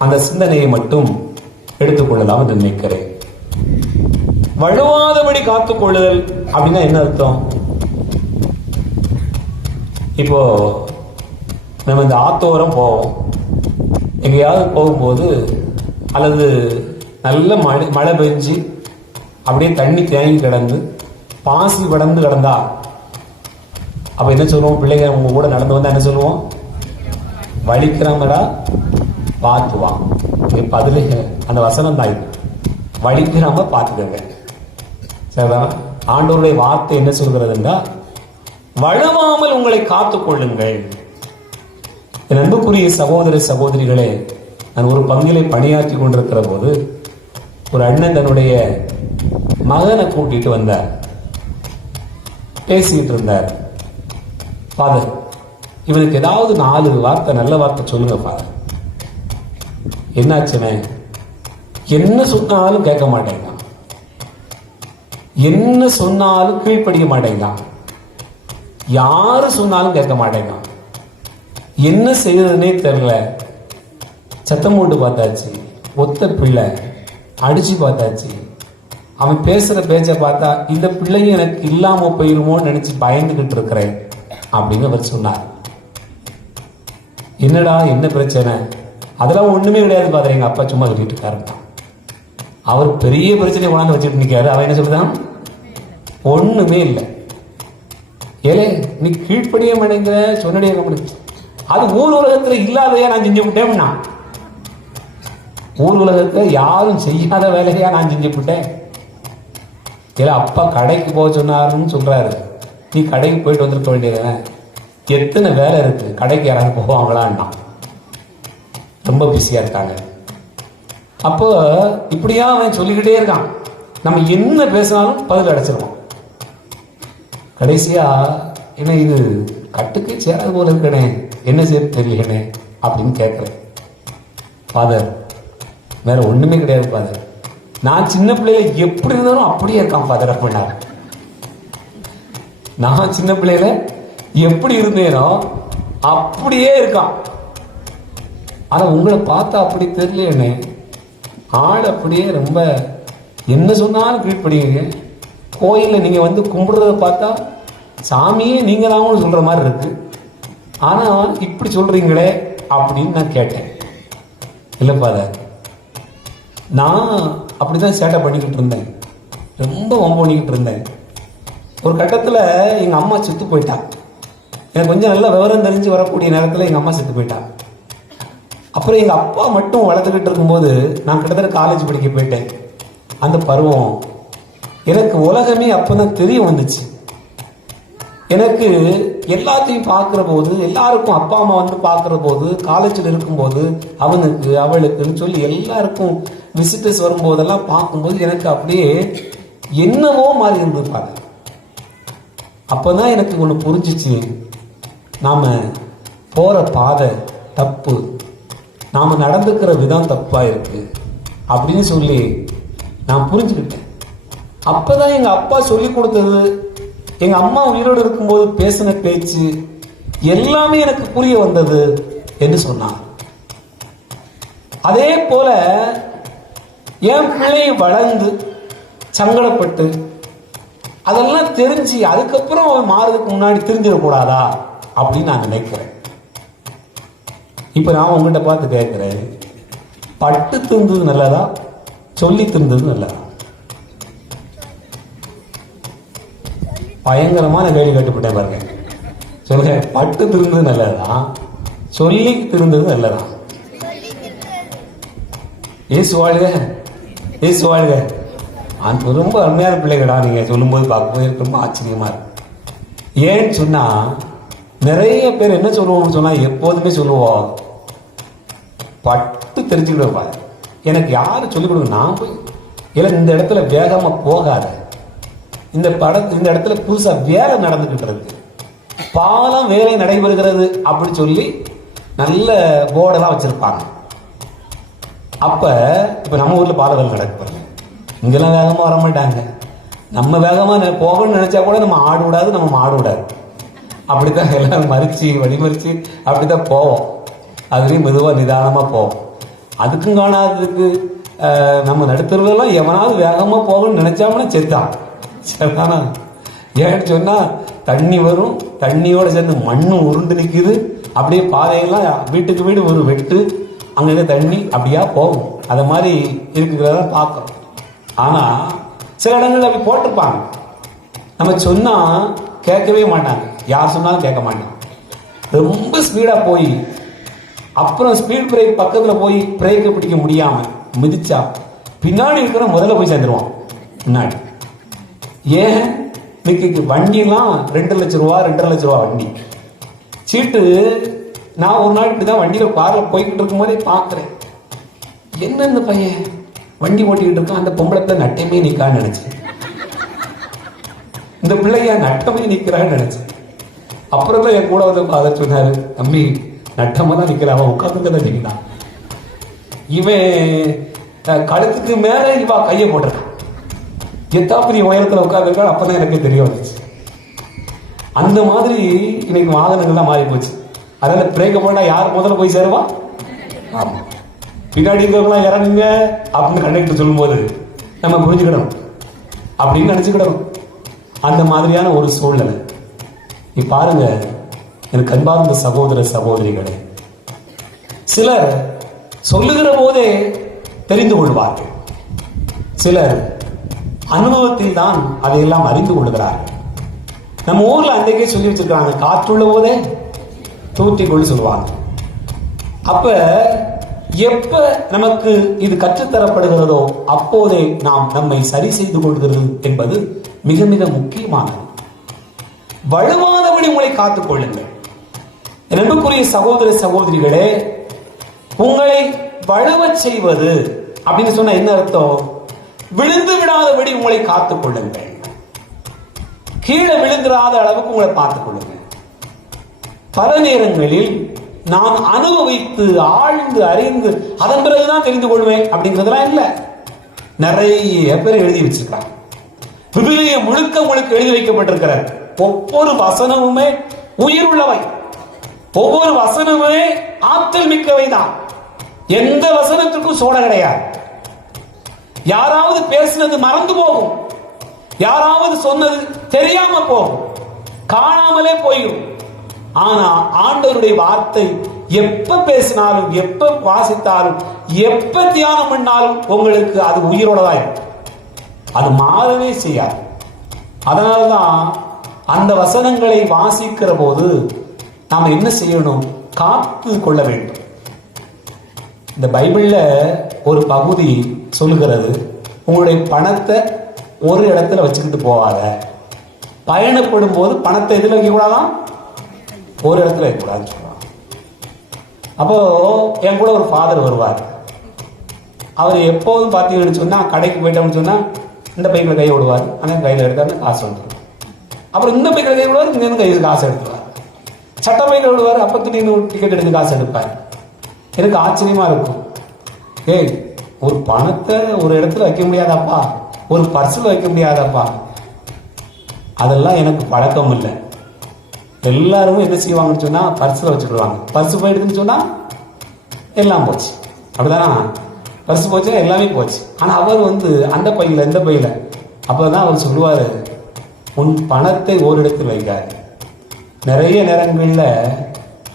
அந்த சிந்தனையை மட்டும் எடுத்துக்கொள்ளலாம் என்று நினைக்கிறேன். வழுவாதபடி காத்துக்கொள்ளுதல் அப்படின்னா என்ன அர்த்தம்? இப்போ நம்ம இந்த ஆத்தோரம் போவோம், எங்கேயாவது போகும்போது அல்லது நல்ல மழை பெஞ்சு அப்படியே தண்ணி தேங்கி கிடந்து பாசி படர்ந்து கிடந்தா அப்ப என்ன சொல்லுவோம்? பிள்ளைங்க உங்க கூட நடந்து வந்தா என்ன சொல்லுவோம்? வலிக்கிறவங்கடா பார்த்து வா. இப்ப அதுல அந்த வசனம் தான், வலிக்கிறாம பார்த்துக்கங்க. சரிதான்? ஆண்டவருடைய வார்த்தை என்ன சொல்கிறதுன்னா, வழுவாமல் உங்களை காத்துக் கொள்ளுங்கள். என் அன்புக்குரிய சகோதர சகோதரிகளே, நான் ஒரு பங்கிலே பணியாற்றி கொண்டிருக்கிற போது ஒரு அண்ணன் தன்னுடைய மகனை கூட்டிட்டு வந்தார். பேசிட்டு இருந்தார். ஃபாதர், இவனுக்கு ஏதாவது 4 வார்த்தை நல்ல வார்த்தை சொல்லுங்க ஃபாதர். என்னாச்சுமே? என்ன சொன்னாலும் கேட்க மாட்டேங்க, என்ன சொன்னாலும் கீழ்ப்படிய மாட்டேங்க, யாரு சொன்னாலும் கேட்க மாட்டேங்க, என்ன செய்யறதுன்னே தெரியல. சத்தம் போட்டு பார்த்தாச்சு, ஒத்த பிள்ளை அடிச்சு பார்த்தாச்சு, அவன் பேசுற பேச்ச பார்த்தா இந்த பிள்ளையும் எனக்கு இல்லாம போயிருமோன்னு நினைச்சு பயந்துகிட்டு இருக்கிறேன் அப்படின்னு அவர் சொன்னார். என்னடா என்ன பிரச்சனை? அதெல்லாம் ஒண்ணுமே கிடையாது ஃபாதர், எங்க அப்பா சும்மா சொல்லிட்டு இருக்காருன்னா. அவர் பெரிய பிரச்சனையை கொண்டாந்து வச்சுட்டு நிற்காரு. அவன் என்ன சொல்லுதான்? ஒண்ணுமே இல்லை. ஏலே நீ கீழ்ப்படிய மாட்டேங்கிற, சொன்னடியே அது ஊர் உலகத்துல இல்லாதையா நான் செஞ்சு விட்டேன்னா, ஊர் உலகத்துல யாரும் செய்யாத வேலையா நான் செஞ்சு விட்டேன். ஏல அப்பா கடைக்கு போக சொன்னாருன்னு சொல்றாரு, நீ கடைக்கு போயிட்டு வந்துருக்க வேண்டியது, எத்தனை வேலை இருக்கு, கடைக்கு யாராவது போவாங்களான்னா ரொம்ப பிஸியா இருக்காங்க. அப்போ இப்படியா அவன் சொல்லிக்கிட்டே இருக்கான். நம்ம என்ன பேசினாலும் பதில் அடைச்சிருவோம். கடைசியா என்ன இது கட்டுக்கு சேராது போல இருக்கனே, என்ன செய்ய தெரியலனே அப்படின்னு கேட்கிறேன். ஃபாதர், வேற ஒண்ணுமே கிடையாது ஃபாதர், நான் சின்ன பிள்ளையில எப்படி இருந்தாலும் அப்படியே இருக்கான் ஃபாதர் அப்படின்னாரு. நான் சின்ன பிள்ளையில எப்படி இருந்தேனோ அப்படியே இருக்கான். ஆனா உங்களை பார்த்தா அப்படி தெரியலன்னு, ஆள் அப்படியே ரொம்ப என்ன சொன்னாலும் கீழ்ப்படிங்க. கோயில்ல நீங்க வந்து கும்பிடுறத பார்த்தா சாமியே நீங்க தான் சொல்ற மாதிரி இருக்கு, ஆனா இப்படி சொல்றீங்களே அப்படின்னு நான் கேட்டேன். இல்ல ஃபாதர், நான் அப்படிதான் சேட்டை பண்ணிக்கிட்டு இருந்தேன், ரொம்ப வம்பு பண்ணிக்கிட்டு இருந்தேன். ஒரு கட்டத்துல எங்க அம்மா செத்து போயிட்டா. எனக்கு கொஞ்சம் நல்ல விவரம் தெரிஞ்சு வரக்கூடிய நேரத்துல எங்க அம்மா செத்து போயிட்டா. அப்புறம் எங்க அப்பா மட்டும் வளர்த்துக்கிட்டு இருக்கும்போது நான் கிட்டத்தட்ட காலேஜ் படிக்க போயிட்டேன். அந்த பருவம் எனக்கு உலகமே அப்பதான் தெரிய வந்துச்சு. எனக்கு எல்லாத்தையும் பார்க்கிற போது, எல்லாருக்கும் அப்பா அம்மா வந்து பார்க்கிற போது, காலேஜில் இருக்கும்போது அவனுக்கு அவளுக்குன்னு சொல்லி எல்லாருக்கும் விசிட்டர்ஸ் வரும்போதெல்லாம் பார்க்கும்போது எனக்கு அப்படியே என்னவோ மாதிரி இருந்திருப்பாங்க. அப்பதான் எனக்கு ஒன்று புரிஞ்சிச்சு, நாம போற பாதை தப்பு, நாம நடந்துக்கிற விதம் தப்பா இருக்கு அப்படின்னு சொல்லி நான் புரிஞ்சுக்கிட்டேன். அப்பதான் எங்க அப்பா சொல்லி கொடுத்தது, எங்க அம்மா உயிரோடு இருக்கும்போது பேசின பேச்சு எல்லாமே எனக்கு புரிய வந்தது என்று சொன்னார். அதே போல என் பிள்ளை வளர்ந்து சங்கடப்பட்டு அதெல்லாம் தெரிஞ்சு அதுக்கப்புறம் அவன் மாறதுக்கு முன்னாடி தெரிஞ்சிடக்கூடாதா அப்படின்னு நான் நினைக்கிறேன். இப்ப நான் உங்ககிட்ட பார்த்து கேட்கிறேன், பட்டு திருந்தது நல்லதா, சொல்லி திருந்தது நல்லதா? பயங்கரமான கேள்வி கேட்டுப்பட்டேன் பாருங்க. சொல்லுங்க, பட்டு திருந்தது நல்லதா, சொல்லி திருந்தது நல்லதா? ஏசு வாழ்க, ஏசு வாழ்க. அந்த ரொம்ப அருமையான பிள்ளைகளா நீங்க சொல்லும் போது பார்க்கும்போது ரொம்ப ஆச்சரியமா இருக்கு. ஏன்னு சொன்னா நிறைய பேர் என்ன சொல்லுவோம்னு சொன்னா எப்போதுமே சொல்லுவோம், பட்டு தெரிஞ்சுக்கிட்டு எனக்கு யாரு சொல்லிக் கொடுங்க, நான் போய் இல்லை இந்த இடத்துல வேகமா போகாத, இந்த இடத்துல புதுசா வேலை நடந்துகிட்டு இருக்கு, பாலம் வேலை நடைபெறுகிறது அப்படி சொல்லி நல்ல போர்டெல்லாம் வச்சிருப்பாங்க. அப்ப இப்ப நம்ம ஊர்ல பால வேலை நடக்கு, இங்கெல்லாம் வேகமா வர மாட்டாங்க. நம்ம வேகமா போகணும்னு நினைச்சா கூட நம்ம ஆடு விடாது, நம்ம மாடு விடாது. அப்படித்தான் எல்லாம் மறிச்சு வழிமறிச்சு அப்படித்தான் போவோம். அதுலேயும் மெதுவா நிதானமா போவோம். அதுக்கும் காணாததுக்கு நம்ம நடுத்தருவெல்லாம் எவனாவது வேகமா போகணும்னு நினைச்சாமனா செத்தான். சரிதானா? ஏன்னு சொன்னா தண்ணி வரும், தண்ணியோட சேர்ந்து மண்ணும் உருண்டு நிற்குது. அப்படியே பாதையெல்லாம் வீட்டுக்கு வீடு ஒரு வெட்டு, அங்கே தண்ணி அப்படியா போகும். அதை மாதிரி இருக்கிறத பார்க்கணும். ஆனா சில இடங்கள்ல அப்படி போட்டிருப்பாங்க, நம்ம சொன்னா கேட்கவே மாட்டாங்க, யார் சொன்னாலும் கேட்க மாட்டாங்க. ரொம்ப ஸ்பீடா போய் அப்புறம் ஸ்பீட் பிரேக் பக்கத்துல போய் பிரேக்கை பிடிக்க முடியாம மிதிச்சா பின்னாடி இருக்கிற முதல்ல போய் சேர்ந்துருவான் முன்னாடி. ஏன் இன்னைக்கு வண்டிலாம் 2 லட்சம் ரூபா 2.5 லட்சம் ரூபா வண்டி சீட்டு. நான் ஒரு நாள் இப்படிதான் வண்டியில கார்ல போய்கிட்டு இருக்கும் போதே பாக்குறேன், என்ன இந்த பையன் வண்டி ஓட்டிக்கிட்டு இருக்கான், அந்த பொம்பளை நட்டமே நிக்கான்னு நினைச்சேன், இந்த பிள்ளைய நட்டமே நிக்கிறான்னு நினைச்சேன். அப்புறம் தான் என் கூட வந்து அதை சொன்னாரு, தம்பி நட்டமா தான் நிக்கிறான், அவன் உட்கார்ந்து தான் நிக்கிறான், இவன் கழுத்துக்கு மேல இவா கையை போட்டிருக்கான், எத்தாப்பரிய உயரத்துல உட்கார்ந்துருக்கான். அப்பதான் எனக்கு தெரிய வந்துச்சு. அந்த மாதிரி இன்னைக்கு வாகனங்கள்லாம் மாறி போச்சு. அதனால பிரேக்க போட்டா யார் முதல்ல போய் சேருவா? ஆமா, பின்னாடி இருக்கிறவங்களாம் இறங்குங்க அப்படின்னு கண்டக்டர் சொல்லும் போது நம்ம புரிஞ்சுக்கிடணும் அப்படின்னு நினைச்சுக்கிடணும். அந்த மாதிரியான ஒரு சூழ்நிலை. நீ பாருங்க, எனக்கு அன்பார்ந்த சகோதர சகோதரிகளே, சிலர் சொல்லுகிற போதே தெரிந்து கொள்வார்கள், சிலர் அனுபவத்தில் தான் அதையெல்லாம் அறிந்து கொள்கிறார்கள். நம்ம ஊர்ல அன்றைக்கே சொல்லி வச்சிருக்காங்க, காற்றுள்ள போதே தூத்திக்கொண்டு சொல்லுவாங்க. அப்ப எப்ப நமக்கு இது கற்றுத்தரப்படுகிறதோ அப்போதே நாம் நம்மை சரி செய்து கொள்கிறது என்பது மிக மிக முக்கியமானது. வலுவாதபடி உங்களை காத்துக் கொள்ளுங்கள். அன்புக்குரிய சகோதர சகோதரிகளே, உங்களை வலுவச் செய்வது அப்படின்னு சொன்னா என்ன அர்த்தம்? விழுந்து விடாதபடி உங்களை காத்துக் கொள்ளுங்கள். கீழே விழுந்துடாத அளவுக்கு உங்களை பார்த்துக் கொள்ளுங்கள். பல நேரங்களில் நான் அனுபவித்து ஆழ்ந்து அறிந்து அதன் பிறகுதான் தெரிந்து கொள்வேன் அப்படிங்கிறதுலாம் இல்ல. நிறைய பேர் எழுதி வச்சிருக்காங்க. விவிலியம் முழுக்க முழுக்க எழுதி வைக்கப்பட்டிருக்கிறது. ஒவ்வொரு வசனமுமே உயிர் உள்ளவை, ஒவ்வொரு வசனமுமே ஆற்றல் மிக்கவை தான். எந்த வசனத்திற்கும் சோட கிடையாது. யாராவது பேசினது மறந்து போகும், யாராவது சொன்னது தெரியாம போகும், காணாமலே போயிடும். ஆனா ஆண்டவருடைய வார்த்தை எப்ப பேசினாலும், எப்ப வாசித்தாலும், எப்ப தியானம் பண்ணாலும் உங்களுக்கு அது உயிரோடதா இருக்கும். அது மாறவே செய்யாது. அதனால்தான் அந்த வசனங்களை வாசிக்கிற போது நாம என்ன செய்யணும்? காத்து கொள்ள வேண்டும். இந்த பைபிள்ல ஒரு பகுதி சொல்லுகிறது, உங்களுடைய பணத்தை ஒரு இடத்துல வச்சுக்கிட்டு போவாத, பயணப்படும் போது பணத்தை எதுல வைக்க கூடாதான்? ஒரு இடத்துல வைக்கக்கூடாதுன்னு சொல்றாங்க. அப்போ என் கூட ஒரு ஃபாதர் வருவார். அவர் எப்போதும் பார்த்தீங்கன்னு சொன்னா, கடைக்கு போயிட்டோம்னு சொன்னா இந்த பைக்கில் கையை விடுவார், அந்த கையில் எடுத்தாருன்னு காசு வந்துடும். அப்புறம் இந்த பைக்கில் கை விடுவார், இங்கேருந்து கையில் காசு எடுத்துவார். சட்ட பைக்கில் விடுவார், அப்போ திடீர்னு டிக்கெட் எடுத்து காசு எடுப்பார். எனக்கு ஆச்சரியமா இருக்கும், ஏய் ஒரு பணத்தை ஒரு இடத்துல வைக்க முடியாதாப்பா, ஒரு பர்ஸில் வைக்க முடியாதாப்பா? அதெல்லாம் எனக்கு பழக்கம் இல்லை. எல்லாரும் என்ன செய்வாங்கன்னு சொன்னா பர்ஸில் வச்சுக்கிடுவாங்க. பர்ஸ் போயிடுதுன்னு சொன்னா எல்லாம் போச்சு. அப்படிதானா? பர்ஸ் போச்சுன்னா எல்லாமே போச்சு. ஆனா அவர் வந்து அந்த பையில இந்த பையில, அப்பதான் அவர் சொல்லுவாரு, உன் பணத்தை ஓரிடத்தில் வைக்காது. நிறைய நேரங்கள்ல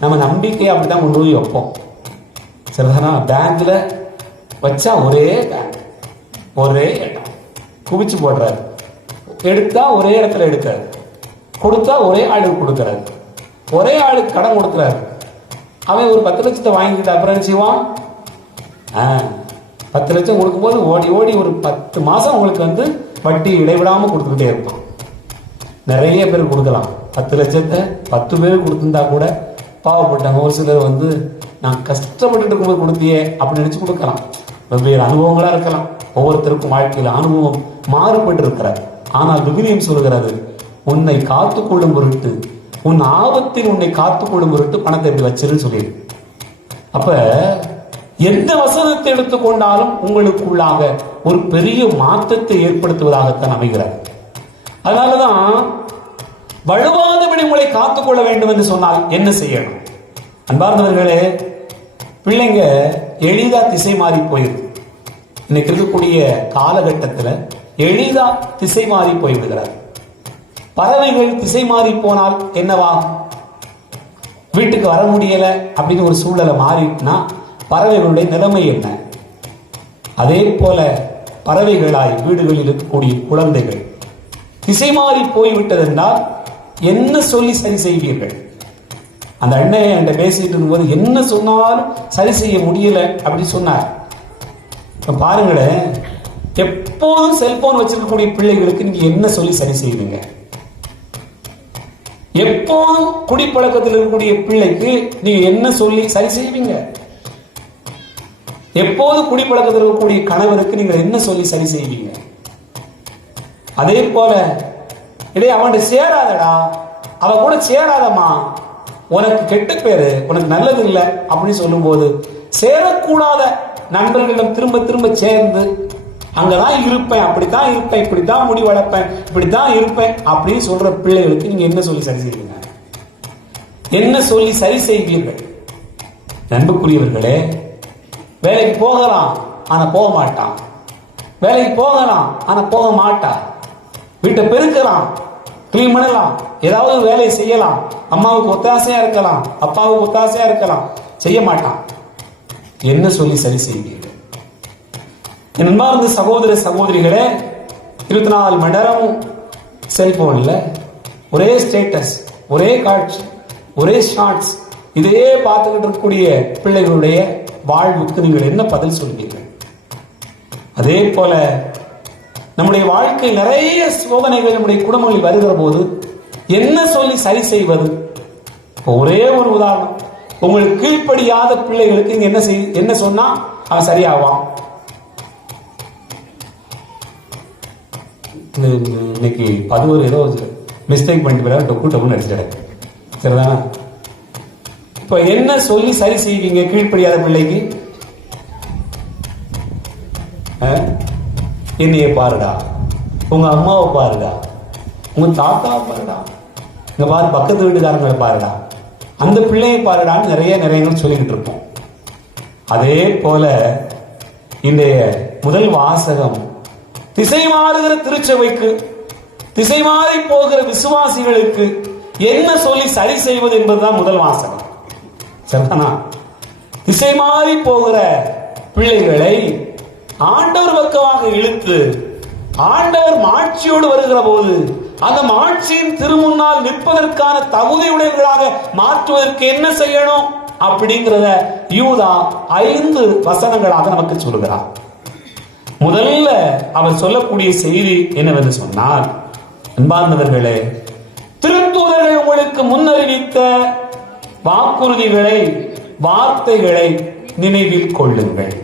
நம்ம நம்பிக்கையை அப்படிதான் கொண்டு போய் வைப்போம். சரிதானா? பேங்க்ல வச்சா ஒரே பேங்க், ஒரே இடம், குவிச்சு போடுறாரு. எடுத்தா ஒரே இடத்துல எடுக்கிறாரு, கொடுத்தா ஒரே ஆளுக்கு கொடுக்கறாரு, ஒரே ஆளுக்கு கடன் கொடுக்குறாரு. அவன் ஒரு 10 லட்சத்தை வாங்கிக்கிட்டு அப்புறம் என்ன செய்வான்? 10 லட்சம் கொடுக்கும்போது ஓடி ஓடி ஒரு 10 மாசம் உங்களுக்கு வந்து வட்டி இடைவிடாம கொடுத்துக்கிட்டே இருப்பான். நிறைய பேர் கொடுக்கலாம். 10 லட்சத்தை 10 பேர் கொடுத்துருந்தா கூட பாவப்பட்டாங்க. ஒரு சிலர் வந்து நான் கஷ்டப்பட்டு இருக்கும்போது கொடுத்தியே அப்படின்னு நினைச்சு கொடுக்கலாம். வெவ்வேறு அனுபவங்களா இருக்கலாம். ஒவ்வொருத்தருக்கும் வாழ்க்கையில் அனுபவம் மாறுபட்டு இருக்கிறார். ஆனால் விவிலியம் சொல்கிறது, உன்னை காத்துக்கொள்ளும் பொருட்டு, உன் ஆபத்தில் உன்னை காத்துக்கொள்ளும் பொருட்டு பணத்தை எப்படி வச்சிருன்னு சொல்லி. அப்ப எந்த வசனத்தை எடுத்துக்கொண்டாலும் உங்களுக்குள்ளாக ஒரு பெரிய மாற்றத்தை ஏற்படுத்துவதாகத்தான் அமைகிறார். அதனாலதான் வலுவாதபடி உங்களை காத்துக்கொள்ள வேண்டும் என்று சொன்னால் என்ன செய்யணும்? அன்பார்ந்தவர்களே, பிள்ளைங்க எளிதா திசை மாறி போயிருக்கு. இன்னைக்கு இருக்கக்கூடிய காலகட்டத்தில் எளிதா திசை மாறி போய்விடுகிறார். பறவைகள் திசை மாறி போனால் என்னவா? வீட்டுக்கு வர முடியல அப்படின்னு ஒரு சூழலை மாறிட்டுனா பறவைகளுடைய நிலைமை என்ன? அதே போல பறவைகளாய் வீடுகளில் இருக்கக்கூடிய குழந்தைகள் திசை மாறி போய்விட்டது என்றால் என்ன சொல்லி சரி செய்வீர்கள்? அந்த அண்ணன் என்கிட்ட பேசிட்டு இருக்கும்போது என்ன சொன்னாலும் சரி செய்ய முடியல அப்படி சொன்னார். பாருங்களேன், எப்போதும் செல்போன் வச்சிருக்கக்கூடிய பிள்ளைகளுக்கு நீங்க என்ன சொல்லி சரி செய்வீங்க? எப்போதும் குடிப்பழக்கத்தில் இருக்கக்கூடிய பிள்ளைக்கு நீங்க என்ன சொல்லி சரி செய்வீங்க? எப்போது குடிப்பழக்கத்தில் இருக்கக்கூடிய கணவருக்கு நீங்க என்ன சொல்லி சரி செய்வீங்க? அதே போல இடையே அவன்கிட்ட சேராதடா, அவ கூட சேராதம்மா, உனக்கு கெட்ட பேரு, உனக்கு நல்லது இல்லை அப்படின்னு சொல்லும் போது சேரக்கூடாத நண்பர்களிடம் திரும்ப திரும்ப சேர்ந்து அங்கதான் இருப்பேன், அப்படித்தான் இருப்பேன், இப்படித்தான் முடி வளர்ப்பேன், இப்படித்தான் இருப்பேன் அப்படின்னு சொல்ற பிள்ளைகளுக்கு நீங்க என்ன சொல்லி சரி செய்வீங்க? என்ன சொல்லி சரி செய்வீர்கள்? நண்புக்குரியவர்களே, வேலைக்கு போகலாம் ஆனா போக மாட்டான், வேலைக்கு போகலாம் ஆனா போக மாட்டா, வீட்டை பெருக்கலாம், கிளீன் பண்ணலாம், ஏதாவது வேலையை செய்யலாம், அம்மாவுக்கு ஒத்தாசையா இருக்கலாம், அப்பாவுக்கு ஒத்தாசையா இருக்கலாம், செய்ய மாட்டான். என்ன சொல்லி சரி செய்வீர்கள்? என் அன்பார்ந்த சகோதர சகோதரிகளே, 24 மணி நேரமும் செல்போன்ல ஒரே ஸ்டேட்டஸ், ஒரே காட்சி, ஒரே ஷார்ட்ஸ், இதே பார்த்துக்கிட்டு இருக்கக்கூடிய பிள்ளைகளுடைய வாழ்வுக்கு நீங்கள் என்ன பதில் சொல்வீர்கள்? அதே போல நம்முடைய வாழ்க்கை நிறைய சோதனைகள் நம்முடைய குடும்பங்களில் வருகிற போது என்ன சொல்லி சரி செய்வது? ஒரே ஒரு உதாரணம், உங்களுக்கு கீழ்ப்படியாத பிள்ளைகளுக்கு நீங்க என்ன சொன்னா அவன் சரியாவான்? இன்னைக்கு 11 ஏதோ மிஸ்டேக் பண்ணிட்டு டொக்கு அடிச்சிட்டேன், சரிதானா? இப்ப என்ன சொல்லி சரி செய்வீங்க கீழ்ப்படியாத பிள்ளைக்கு? என்னைய பாருடா, உங்க அம்மாவை பாருடா, உங்க தாத்தாவை பாருடா, இங்க பாரு பக்கத்து வீட்டுக்காரங்களை பாருடா, அந்த பிள்ளையை பாருடான்னு நிறைய சொல்லிக்கிட்டு இருப்போம். அதே போல இன்றைய முதல் வாசகம் திசை மாறுகிற திருச்சபைக்கு, திசை மாறி போகிற விசுவாசிகளுக்கு என்ன சொல்லி சரி செய்வது என்பதுதான் முதல் வாசகம், சரிதானா? திசை மாறி போகிற பிள்ளைகளை ஆண்டவர் பக்கமாக இழுத்து ஆண்டவர் மாட்சியோடு வருகிற போது அந்த மாட்சியின் திருமுன்னால் நிற்பதற்கான தகுதியுடையவர்களாக மாற்றுவதற்கு என்ன செய்யணும் அப்படிங்கிறத யூதா 5 வசனங்களாக நமக்கு சொல்கிறார். முதல்ல அவர் சொல்லக்கூடிய செய்தி என்னவென்று சொன்னால், அன்பார்ந்தவர்களே, திருத்தூதர்கள் உங்களுக்கு முன்னறிவித்த வாக்குறுதிகளை, வார்த்தைகளை நினைவில் கொள்ளுங்கள்.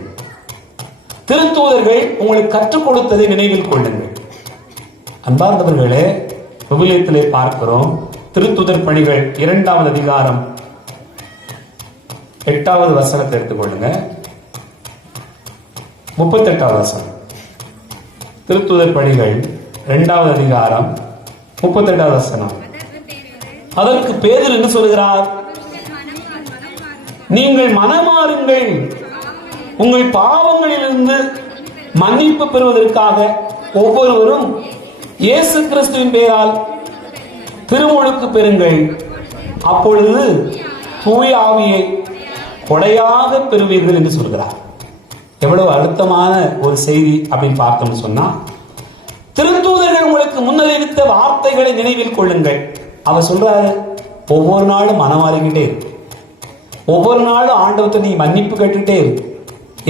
திருத்தூதர்கள் உங்களுக்கு கற்றுக் கொடுத்ததை நினைவில் கொள்ளுங்கள். அன்பார்ந்தவர்களே, விவிலியத்திலே பார்க்கிறோம், திருத்தூதர் பணிகள் 2வது அதிகாரம் 8வது வசனத்தை எடுத்துக்கொள்ளுங்க. 38வது வசனம். திருத்தூதர் பணிகள் 2வது அதிகாரம் 38வது வசனம். அதற்கு பேதுரு என்ன சொல்கிறார்? நீங்கள் மனமாறுங்கள், உங்கள் பாவங்களிலிருந்து மன்னிப்பு பெறுவதற்காக ஒவ்வொருவரும் இயேசு கிறிஸ்துவின் பெயரால் திருமுழுக்கு பெறுங்கள், அப்பொழுது தூய ஆவியை கொடையாக பெறுவீர்கள் என்று சொல்கிறார். எவ்வளவு அழுத்தமான ஒரு செய்தி அப்படின்னு பார்த்தோம்னு சொன்னா, திருத்தூதர்கள் உங்களுக்கு முன்னறிவித்த வார்த்தைகளை நினைவில் கொள்ளுங்கள். அவர் சொல்றாரு, ஒவ்வொரு நாளும் மனமாறிக்கிட்டே இருக்கு, ஒவ்வொரு நாளும் ஆண்டவத்தை நீ மன்னிப்பு கேட்டுட்டே இருக்கு.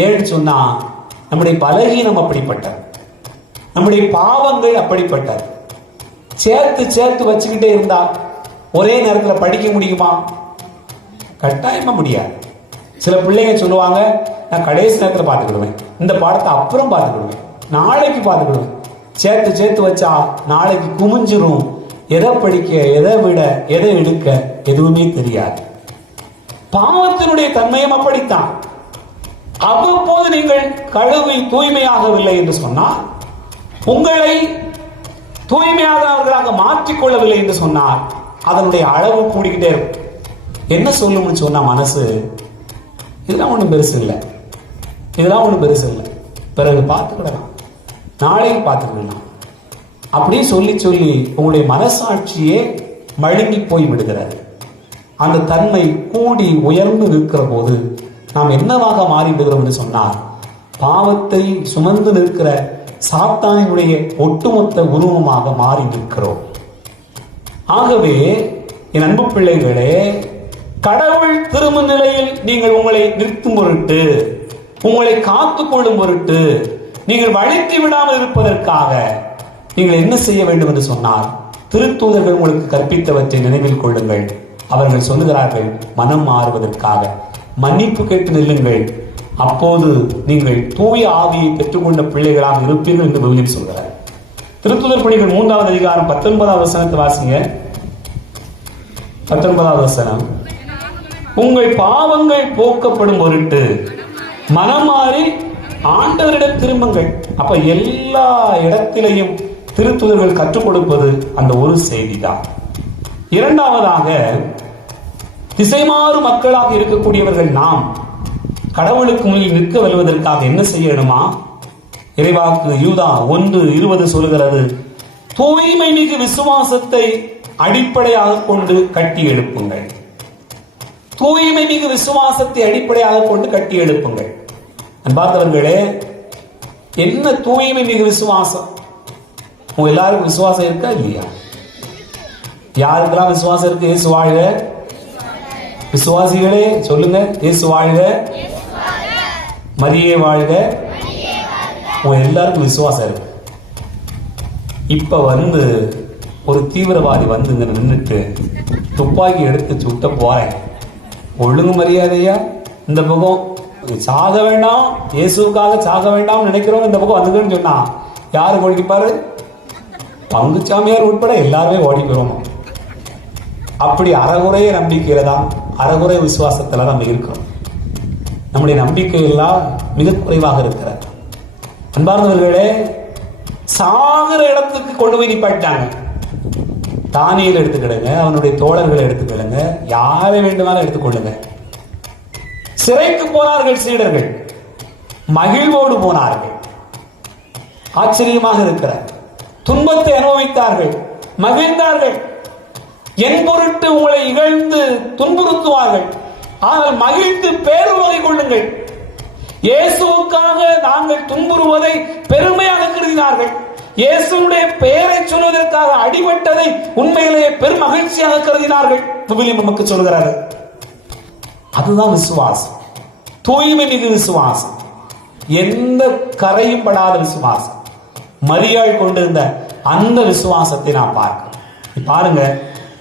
ஏன்னு சொன்னா, நம்முடைய பலகீனம் அப்படிப்பட்டது, நம்முடைய பாவங்கள் அப்படிப்பட்டது. சேர்த்து வச்சுக்கிட்டே இருந்தா ஒரே நேரத்தில் படிக்க முடியுமா? கட்டாயமா முடியாது. சில பிள்ளைங்க சொல்லுவாங்க, நான் கடைசி நேரத்தில் பார்த்துக்கிடுவேன், இந்த பாடத்தை அப்புறம் பார்த்துக்கிடுவேன், நாளைக்கு பார்த்துக்கிடுவேன். சேர்த்து சேர்த்து வச்சா நாளைக்கு குமிஞ்சிரும். எதை படிக்க, எதை விட, எதை எடுக்க எதுவுமே தெரியாது. பாவத்தினுடைய தன்மையும் அப்படித்தான். அவ்வப்போது நீங்கள் கழுவி தூய்மையாகவில்லை என்று சொன்னால், உங்களை தூய்மையானவர்களாக மாற்றிக்கொள்ளவில்லை என்று சொன்னால் அதனுடைய அளவு கூடிக்கிட்டே இருக்கும். என்ன சொல்லும்னு சொன்னா மனசு, இதெல்லாம் ஒன்றும் பெருசு இல்லை, இதெல்லாம் ஒன்றும் பெருசு இல்லை, பிறகு பார்த்துக்கிடலாம், நாளைக்கு பார்த்துக்கலாம், அப்படியே சொல்லி சொல்லி உங்களுடைய மனசாட்சியே மழுங்கி போய் விடுகிறது. அந்த தன்மை கூடி உயர்ந்து நிற்கிற போது நாம் என்னவாக மாறி விடுகிறோம் என்று சொன்னால், பாவத்தை சுமந்து நிற்கிற சாத்தானினுடைய ஒட்டுமொத்த உருவமாக மாறி நிற்கிறோம். ஆகவே என் அன்பு பிள்ளைகளே, கடவுள் திரும்ப நிலையில் நீங்கள் உங்களை நிறுத்தும் பொருட்டு, உங்களை காத்துக் கொள்ளும் பொருட்டு, நீங்கள் வழித்து விடாமல் இருப்பதற்காக நீங்கள் என்ன செய்ய வேண்டும் என்று சொன்னால், திருத்தூதர்கள் உங்களுக்கு கற்பித்தவற்றை நினைவில் கொள்ளுங்கள். அவர்கள் சொல்லுகிறார்கள், மனம் மாறுவதற்காக மன்னிப்பு கேட்டு நில்லுங்கள், அப்போது நீங்கள் தூய ஆவியை பெற்றுக்கொண்ட பிள்ளைகளாக இருப்பீர்கள் என்று விவிலியம் சொல்கிறார். திருத்தூதர் பணிகள் 3வது அதிகாரம் 19வது வசனத்தை வாசிங்க. 19வது வசனம், உங்கள் பாவங்கள் போக்கப்படும் பொருட்டு மனமாறி ஆண்டவரிடம் திரும்புங்கள். அப்ப எல்லா இடத்திலையும் திருத்தூதர்கள் கற்றுக் கொடுப்பது அந்த ஒரு செய்திதான். இரண்டாவதாக, திசைமாறு மக்களாக இருக்கக்கூடியவர்கள் நாம் கடவுளுக்கு முன்னில் நிற்க வெல்வதற்காக என்ன செய்யணுமா? இறைவாக்கு யூதா 1:20 சொல்லுகிறது, தூய்மை மிகு விசுவாசத்தை அடிப்படையாக கொண்டு கட்டி எழுப்புங்கள். தூய்மை மிகு விசுவாசத்தை அடிப்படையாக கொண்டு கட்டி எழுப்புங்கள். அன்பார்ந்தவர்களே, என்ன தூய்மை மிகு விசுவாசம்? உங்க எல்லாருக்கும் விசுவாசம் இருக்கா இல்லையா? யாருக்கெல்லாம் விசுவாசம் இருக்கு? இயேசு வாழ்க. விசுவாசிகளே சொல்லுங்க, இயேசு வாழ்க, மரியே வாழ்க. உங்க எல்லாருக்கும் விசுவாசம் இருக்கு. இப்ப ஒரு தீவிரவாதி இங்க நின்றுட்டு துப்பாக்கி எடுத்து சுட்ட போறேன், ஒழுங்கு மரியாதையா இந்த பக்கம் சாக வேண்டாம், இயேசுக்காக சாக வேண்டாம் நினைக்கிறோம், இந்த பக்கம் வந்துங்கன்னு சொன்னா யாரு ஓடிப்பாரு? பங்குச்சாமியார் உட்பட எல்லாருமே ஓடி போறோம். அப்படி அறகுறைய நம்பிக்கையில தான், அறகுறை விசுவாசத்துல நம்ம இருக்கிறோம். நம்முடைய நம்பிக்கை எல்லாம் மிக குறைவாக இருக்கிறார். அன்பார்ந்தவர்களே, சாகிற இடத்துக்கு கொண்டு போய் நிப்பாட்டாங்க. தானியேல் எடுத்துக்கிடுங்க, அவனுடைய தோழர்களை எடுத்துக்கிடுங்க, யாரை வேண்டுமானாலும் எடுத்துக்கொள்ளுங்க. சிறைக்கு போனார்கள் சீடர்கள், மகிழ்வோடு போனார்கள். ஆச்சரியமாக இருக்கிறார். துன்பத்தை அனுபவித்தார்கள், மகிழ்ந்தார்கள். என் பொருட்டு உங்களை இகழ்ந்து துன்புறுத்துவார்கள், ஆனால் மகிழ்ந்து பேருவகை கொள்ளுங்கள். இயேசுவுக்காக நாங்கள் துன்புறுவதை பெருமையாக கருதினார்கள். இயேசுடைய பெயரை சொல்வதற்காக அடிபட்டதை உண்மையிலேயே பெரும் மகிழ்ச்சியாக கருதினார்கள். விவிலியம் நமக்கு சொல்கிறாரு. அதுதான் விசுவாசம், தூய்மை மிகு விசுவாசம், எந்த கரையும் படாத விசுவாசம். மரியாள் கொண்டிருந்த அந்த விசுவாசத்தை நான் பார்க்கிறேன். பாருங்க,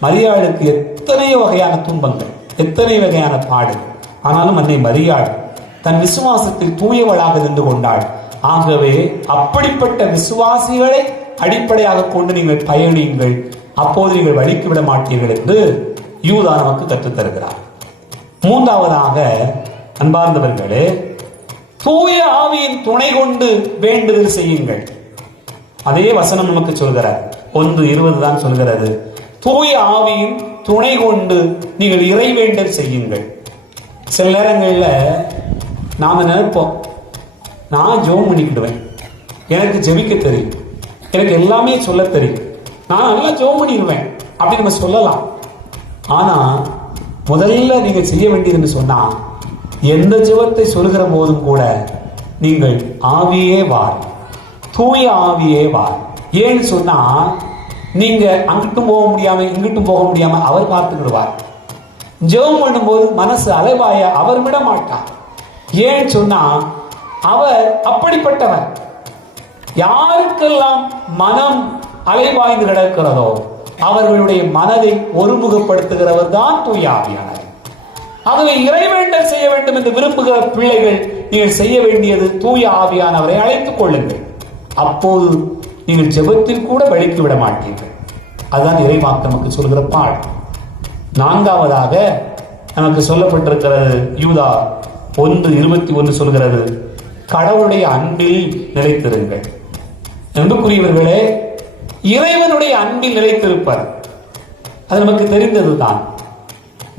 மரியாளுக்கு எத்தனை வகையான துன்பங்கள், எத்தனை வகையான பாடுகள், ஆனாலும் அன்னை மரியாள் தன் விசுவாசத்தில் தூயவளாக நின்று கொண்டாள். ஆகவே அப்படிப்பட்ட விசுவாசிகளை அடிப்படையாக கொண்டு நீங்கள் பயணியுங்கள், அப்போது நீங்கள் வழிக்கு விட மாட்டீர்கள் என்று யூதா நமக்கு கற்றுத் தருகிறார். மூன்றாவதாக, அன்பார்ந்தவர்களே, தூய ஆவியின் துணை கொண்டு வேண்டுதல் செய்யுங்கள். அதே வசனம் நமக்கு சொல்கிறார், 1:20 தான் சொல்கிறது, தூய ஆவியின் துணை கொண்டு நீங்கள் இறைவேண்டல் செய்யுங்கள். சில நேரங்களில் நாம நினைப்போம், நான் ஜெபம் பண்ணிக்கிடுவேன், எனக்கு ஜெபிக்க தெரியும், எனக்கு எல்லாமே சொல்ல தெரியும், நான் நல்லா ஜெபம் பண்ணிடுவேன் அப்படி நம்ம சொல்லலாம். ஆனா முதல்ல நீங்க செய்ய வேண்டியதுன்னு சொன்னா, எந்த ஜெபத்தை சொல்கிற போதும் கூட நீங்கள் ஆவியே வார், தூய ஆவியே வார். ஏன்னு சொன்னா, நீங்க அங்கிட்டும் போக முடியாம இங்கிட்டும் போக முடியாம அவர் பார்த்துக்கிடுவார். ஜெபம் பண்ணும்போது மனசு அலைவாய அவர் விட மாட்டார். ஏன்னு சொன்னா, அவர் அப்படிப்பட்டவர். யாருக்கெல்லாம் மனம் அலைவாய்ந்து கிடக்கிறதோ அவர்களுடைய மனதை ஒருமுகப்படுத்துகிறவர் தான் தூய ஆவியானவர். ஆகவே இறைவேண்டல் செய்ய வேண்டும் என்று விரும்புகிற பிள்ளைகள் நீங்கள் செய்ய வேண்டியது தூய ஆவியானவரை அழைத்துக் கொள்ளுங்கள். அப்போது நீங்கள் ஜெபத்தில் கூட வழிக்கு விட மாட்டீர்கள். அதுதான் இறைவாக்கு நமக்கு சொல்கிற பாடம். நான்காவதாக நமக்கு சொல்லப்பட்டிருக்கிறது, யூதா 1:21 சொல்கிறது, கடவுளுடைய அன்பில் நிலைத்திருங்கள். அன்புக்குரியவர்களே, இறைவனுடைய அன்பில் நிலைத்திருப்பர் அது நமக்கு தெரிந்ததுதான்.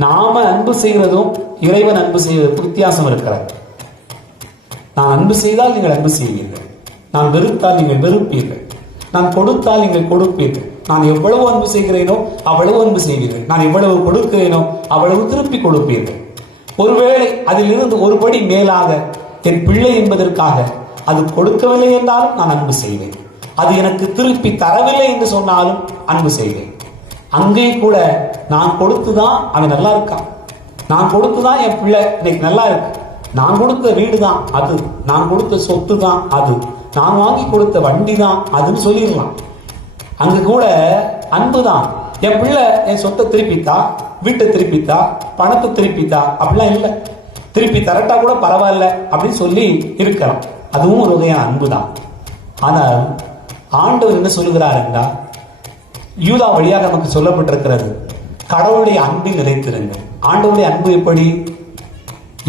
நாம அன்பு செய்வதும் இறைவன் அன்பு செய்வதற்கு வித்தியாசம் இருக்கிறது. நான் அன்பு செய்தால் நீங்கள் அன்பு செய்வீர்கள், நான் வெறுத்தால் நீங்கள் வெறுப்பீர்கள், நான் கொடுத்தால் நீங்கள் கொடுப்பீர்கள். நான் எவ்வளவு அன்பு செய்கிறேனோ அவ்வளவு அன்பு செய்வீர்கள், நான் எவ்வளவு கொடுக்கிறேனோ அவ்வளவு திருப்பி கொடுப்பீர்கள். ஒருவேளை அதிலிருந்து ஒருபடி மேலாக என் பிள்ளை என்பதற்காக அது கொடுக்கவில்லை என்றாலும் நான் அன்பு செய்வேன், அது எனக்கு திருப்பி தரவில்லை என்று சொன்னாலும் அன்பு செய்வேன். அங்கே கூட நான் கொடுத்துதான் அவன் நல்லா இருக்கான், நான் கொடுத்துதான் என் பிள்ளை இன்னைக்கு நல்லா இருக்கு, நான் கொடுத்த வீடு தான் அது, நான் கொடுத்த சொத்து தான் அது, நான் வாங்கி கொடுத்த வண்டி தான் அதுன்னு சொல்லிடலாம். அங்கு கூட அன்பு தான். என் பிள்ளை என் சொத்தை திருப்பித்தா, வீட்டை திருப்பித்தா, பணத்தை திருப்பித்தா அப்படிலாம் இல்லை, திருப்பி தரட்டா கூட பரவாயில்ல அப்படின்னு சொல்லி இருக்கலாம். அதுவும் ஒரு வகையான அன்பு தான். ஆனால் ஆண்டவர் என்ன சொல்லுகிறார் என்றால், யூதா வழியாக நமக்கு சொல்லப்பட்டிருக்கிறது, கடவுளுடைய அன்பில் நிலைத்திருங்கள். ஆண்டவருடைய அன்பு எப்படி?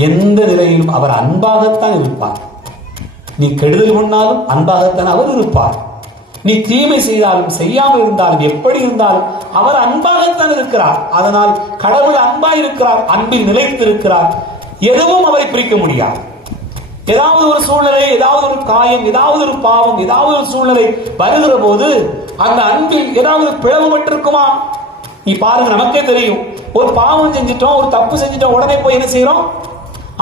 எந்த நிலையிலும் அவர் அன்பாகத்தான் இருப்பார். நீ கெடுதல் பண்ணாலும் அன்பாகத்தான் அவர் இருப்பார். நீ தீமை செய்தாலும் செய்யாமல் இருந்தாலும் எப்படி இருந்தாலும் அவர் அன்பாகத்தான் இருக்கிறார். அதனால் கடவுள் அன்பாய் இருக்கிறார், அன்பில் நிலைத்திருக்கிறார். எதுவும் அவரை பிரிக்க முடியாது. ஏதாவது ஒரு சூழ்நிலை, ஏதாவது ஒரு காயம், ஏதாவது ஒரு பாவம், ஏதாவது ஒரு சூழ்நிலை வருகிற போது அந்த அன்பில் ஏதாவது பிளவுபட்டிருக்குமா? நீ பாருங்க, நமக்கே தெரியும். ஒரு பாவம் செஞ்சிட்டோம், ஒரு தப்பு செஞ்சிட்டோம், உடனே போய் என்ன செய்யறோம்?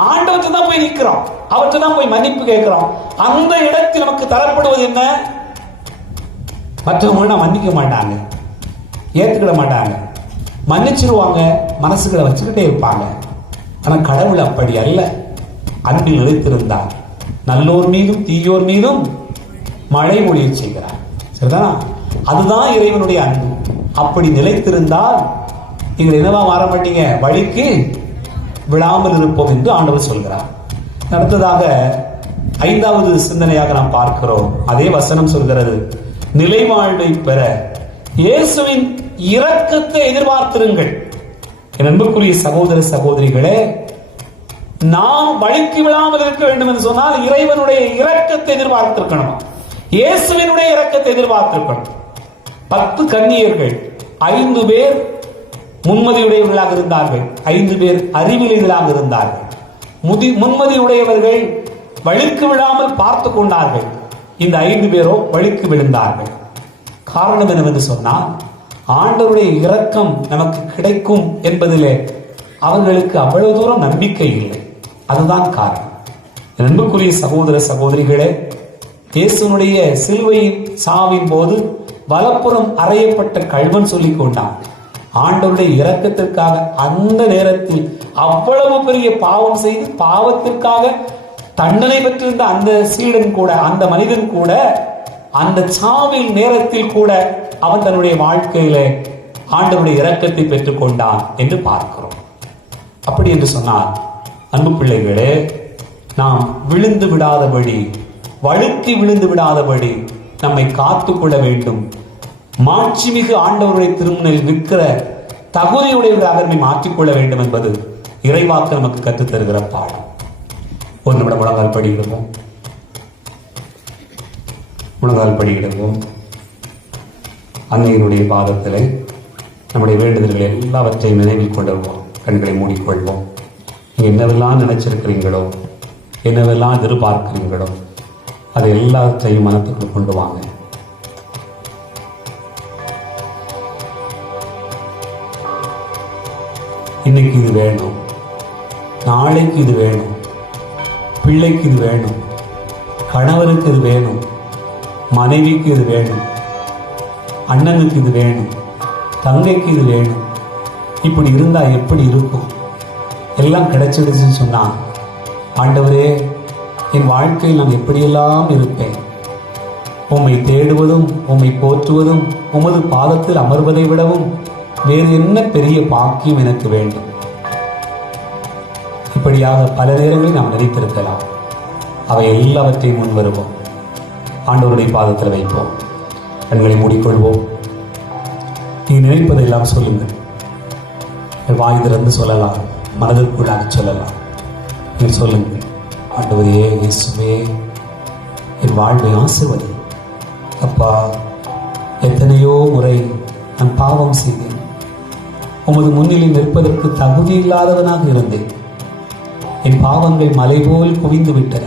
ஆண்டவர்கிட்ட தான் போய் நிற்கிறோம், அவர்கிட்ட தான் போய் மன்னிப்பு கேட்கிறோம். அந்த இடத்தில் நமக்கு தரப்படுவது என்ன? மற்றவங்க மன்னிக்க மாட்டாங்க, ஏத்துக்கிட மாட்டாங்க, மன்னிச்சிருவாங்க, மனசுகளை வச்சுக்கிட்டே இருப்பாங்க. ஆனா கடவுள் அப்படி அல்ல. அன்பில் நிலைத்திருந்தார் நல்லோர் மீதும் தீயோர் மீதும் மழை பொழிய செய்கிறார். சரிதானா? அதுதான் இறைவனுடைய அன்பு. அப்படி நிலைத்திருந்தால் நீங்கள் என்னவா மாற மாட்டீங்க, வழிக்கு விழாமல் இருப்போம் என்று ஆண்டவர் சொல்கிறார். அடுத்ததாக 5வது சிந்தனையாக நாம் பார்க்கிறோம். அதே வசனம் சொல்கிறது, நிலைவாழ்வை பெற இயேசுவின் இரக்கத்தை எதிர்பார்த்திருங்கள். என் அன்புக்குரிய சகோதர சகோதரிகளே, நாம் வழிக்கு விழாமல் இருக்க வேண்டும் என்று சொன்னால் இறைவனுடைய இரக்கத்தை எதிர்பார்த்திருக்கணும், இயேசுவினுடைய இரக்கத்தை எதிர்பார்த்திருக்கணும். 10 கன்னியர்கள், 5 பேர் முன்மதியுடையவர்களாக இருந்தார்கள், 5 பேர் அறிவிலிகளாக இருந்தார்கள். முன்மதியுடையவர்கள் வழிக்கு விழாமல் பார்த்து கொண்டார்கள், இந்த 5 பேரோ வழிக்கு விழுந்தார்கள். காரணம் என்னவென்று சொன்னால், ஆண்டவருடைய இரக்கம் நமக்கு கிடைக்கும் என்பதிலே அவர்களுக்கு அவ்வளவு தூரம் நம்பிக்கை இல்லை. அதுதான் காரணம். அன்புக்குரிய சகோதர சகோதரிகளே, இயேசுனுடைய சிலுவையின் சாவின் போது வலப்புறம் அறையப்பட்ட கள்வன் சொல்லிக் கொண்டான். ஆண்டவருடைய இரக்கத்திற்காக அந்த நேரத்தில் அவ்வளவு பெரிய பாவம் செய்து பாவத்திற்காக தண்டனை பெற்றிருந்த அந்த சீடன் கூட, அந்த மனிதன் கூட, அந்த சாவின் நேரத்தில் கூட அவன் தன்னுடைய வாழ்க்கையில ஆண்டவருடைய இரக்கத்தை பெற்றுக் கொண்டான் என்று பார்க்கிறோம். அப்படி என்று சொன்னால், அன்பு பிள்ளைகளே, நாம் விழுந்து விடாதபடி, வழுக்கி விழுந்து விடாதபடி நம்மை காத்துக்கொள்ள வேண்டும். மாட்சிமிகு ஆண்டவருடைய திருமுனையில் நிற்கிற தகுதியுடையவர்களாக நம்மை மாற்றிக்கொள்ள வேண்டும் என்பது இறைவாக்கு நமக்கு கற்றுத்தருகிற பாடம். ஒரு நிமிடம் முழங்கால் படியிடுவோம், முழங்கால் படியிடுவோம். அன்னையினுடைய பாதத்திலே நம்முடைய வேண்டுதல்களை எல்லாவற்றையும் நினைவில் கொண்டுவோம். கண்களை மூடிக்கொள்வோம். நீங்கள் என்னவெல்லாம் நினைச்சிருக்கிறீங்களோ, என்னவெல்லாம் எதிர்பார்க்கிறீங்களோ, அதை எல்லாத்தையும் மனத்துக்குள் கொண்டு வாங்க. இன்னைக்கு இது வேணும், நாளைக்கு இது வேணும், பிள்ளைக்கு இது வேணும், கணவருக்கு இது வேணும், மனைவிக்கு இது வேணும், அண்ணனுக்கு இது வேணும், தங்கைக்கு இது வேணும். இப்படி இருந்தா எப்படி இருக்கும்? எல்லாம் கிடைச்சிடுச்சுன்னு சொன்னா, ஆண்டவரே, என் வாழ்க்கையில் நான் எப்படியெல்லாம் இருப்பேன். உம்மை தேடுவதும் உம்மை போற்றுவதும் உமது பாதத்தில் அமர்வதை விடவும் வேறு என்ன பெரிய பாக்கியம் எனக்கு வேண்டும். இப்படியாக பல நேரங்களில் நாம் நினைத்திருக்கலாம். அவை எல்லாவற்றையும் முன் வருவோம். ஆண்டவருடைய பாதத்தில் வைப்போம். கண்களை மூடிக்கொள்வோம். நீங்கள் நினைப்பதெல்லாம் சொல்லுங்கள். வாய் திறந்து சொல்லலாம், மனதிற்குள்ளாக சொல்லலாம். நீங்கள் சொல்லுங்கள், ஆண்டவரே இயேசுவே, என் வாழ்வை ஆசீர்வதி. அப்பா, எத்தனையோ முறை நான் பாவம் செய்தேன். உமது முன்னிலையில் நிற்பதற்கு தகுதி இல்லாதவனாக இருந்தேன். என் பாவங்கள் மலை போல் குவிந்து விட்டன.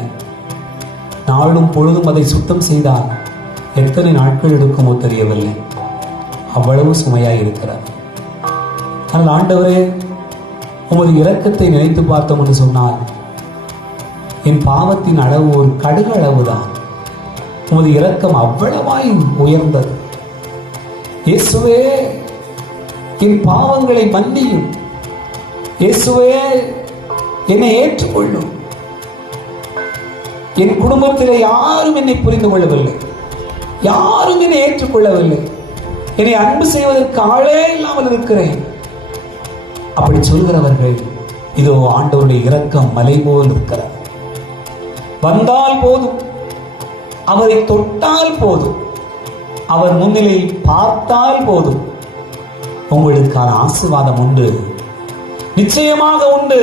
நாளும் பொழுதும் அதை சுத்தம் செய்தால் எத்தனை நாட்கள் எடுக்குமோ தெரியவில்லை. அவ்வளவு சுமையாய் இருக்கிறார். ஆனால் ஆண்டவரே, உமது இரக்கத்தை நினைத்து பார்த்தோம் என்று சொன்னால் என் பாவத்தின் அளவு ஒரு கடுகு அளவுதான். உமது இரக்கம் அவ்வளவாய் உயர்ந்தது. இயேசுவே, என் பாவங்களை மன்னியும். இயேசுவே, என்னை ஏற்றுக்கொள்ளும். என் குடும்பத்தில் யாரும் என்னை புரிந்து கொள்ளவில்லை, யாரும் என்னை ஏற்றுக்கொள்ளவில்லை. என்னை அன்பு செய்வதற்கு ஆளே இல்லாமல் இருக்கிறேன். அப்படி சொல்கிறவர்கள், இதோ ஆண்டவருடைய இரக்கம் மலை போல் இருக்கிறார். வந்தால் போதும், அவரை தொட்டால் போதும், அவர் முன்னிலையில் பார்த்தால் போதும், உங்களுக்கான ஆசீர்வாதம் உண்டு, நிச்சயமாக உண்டு,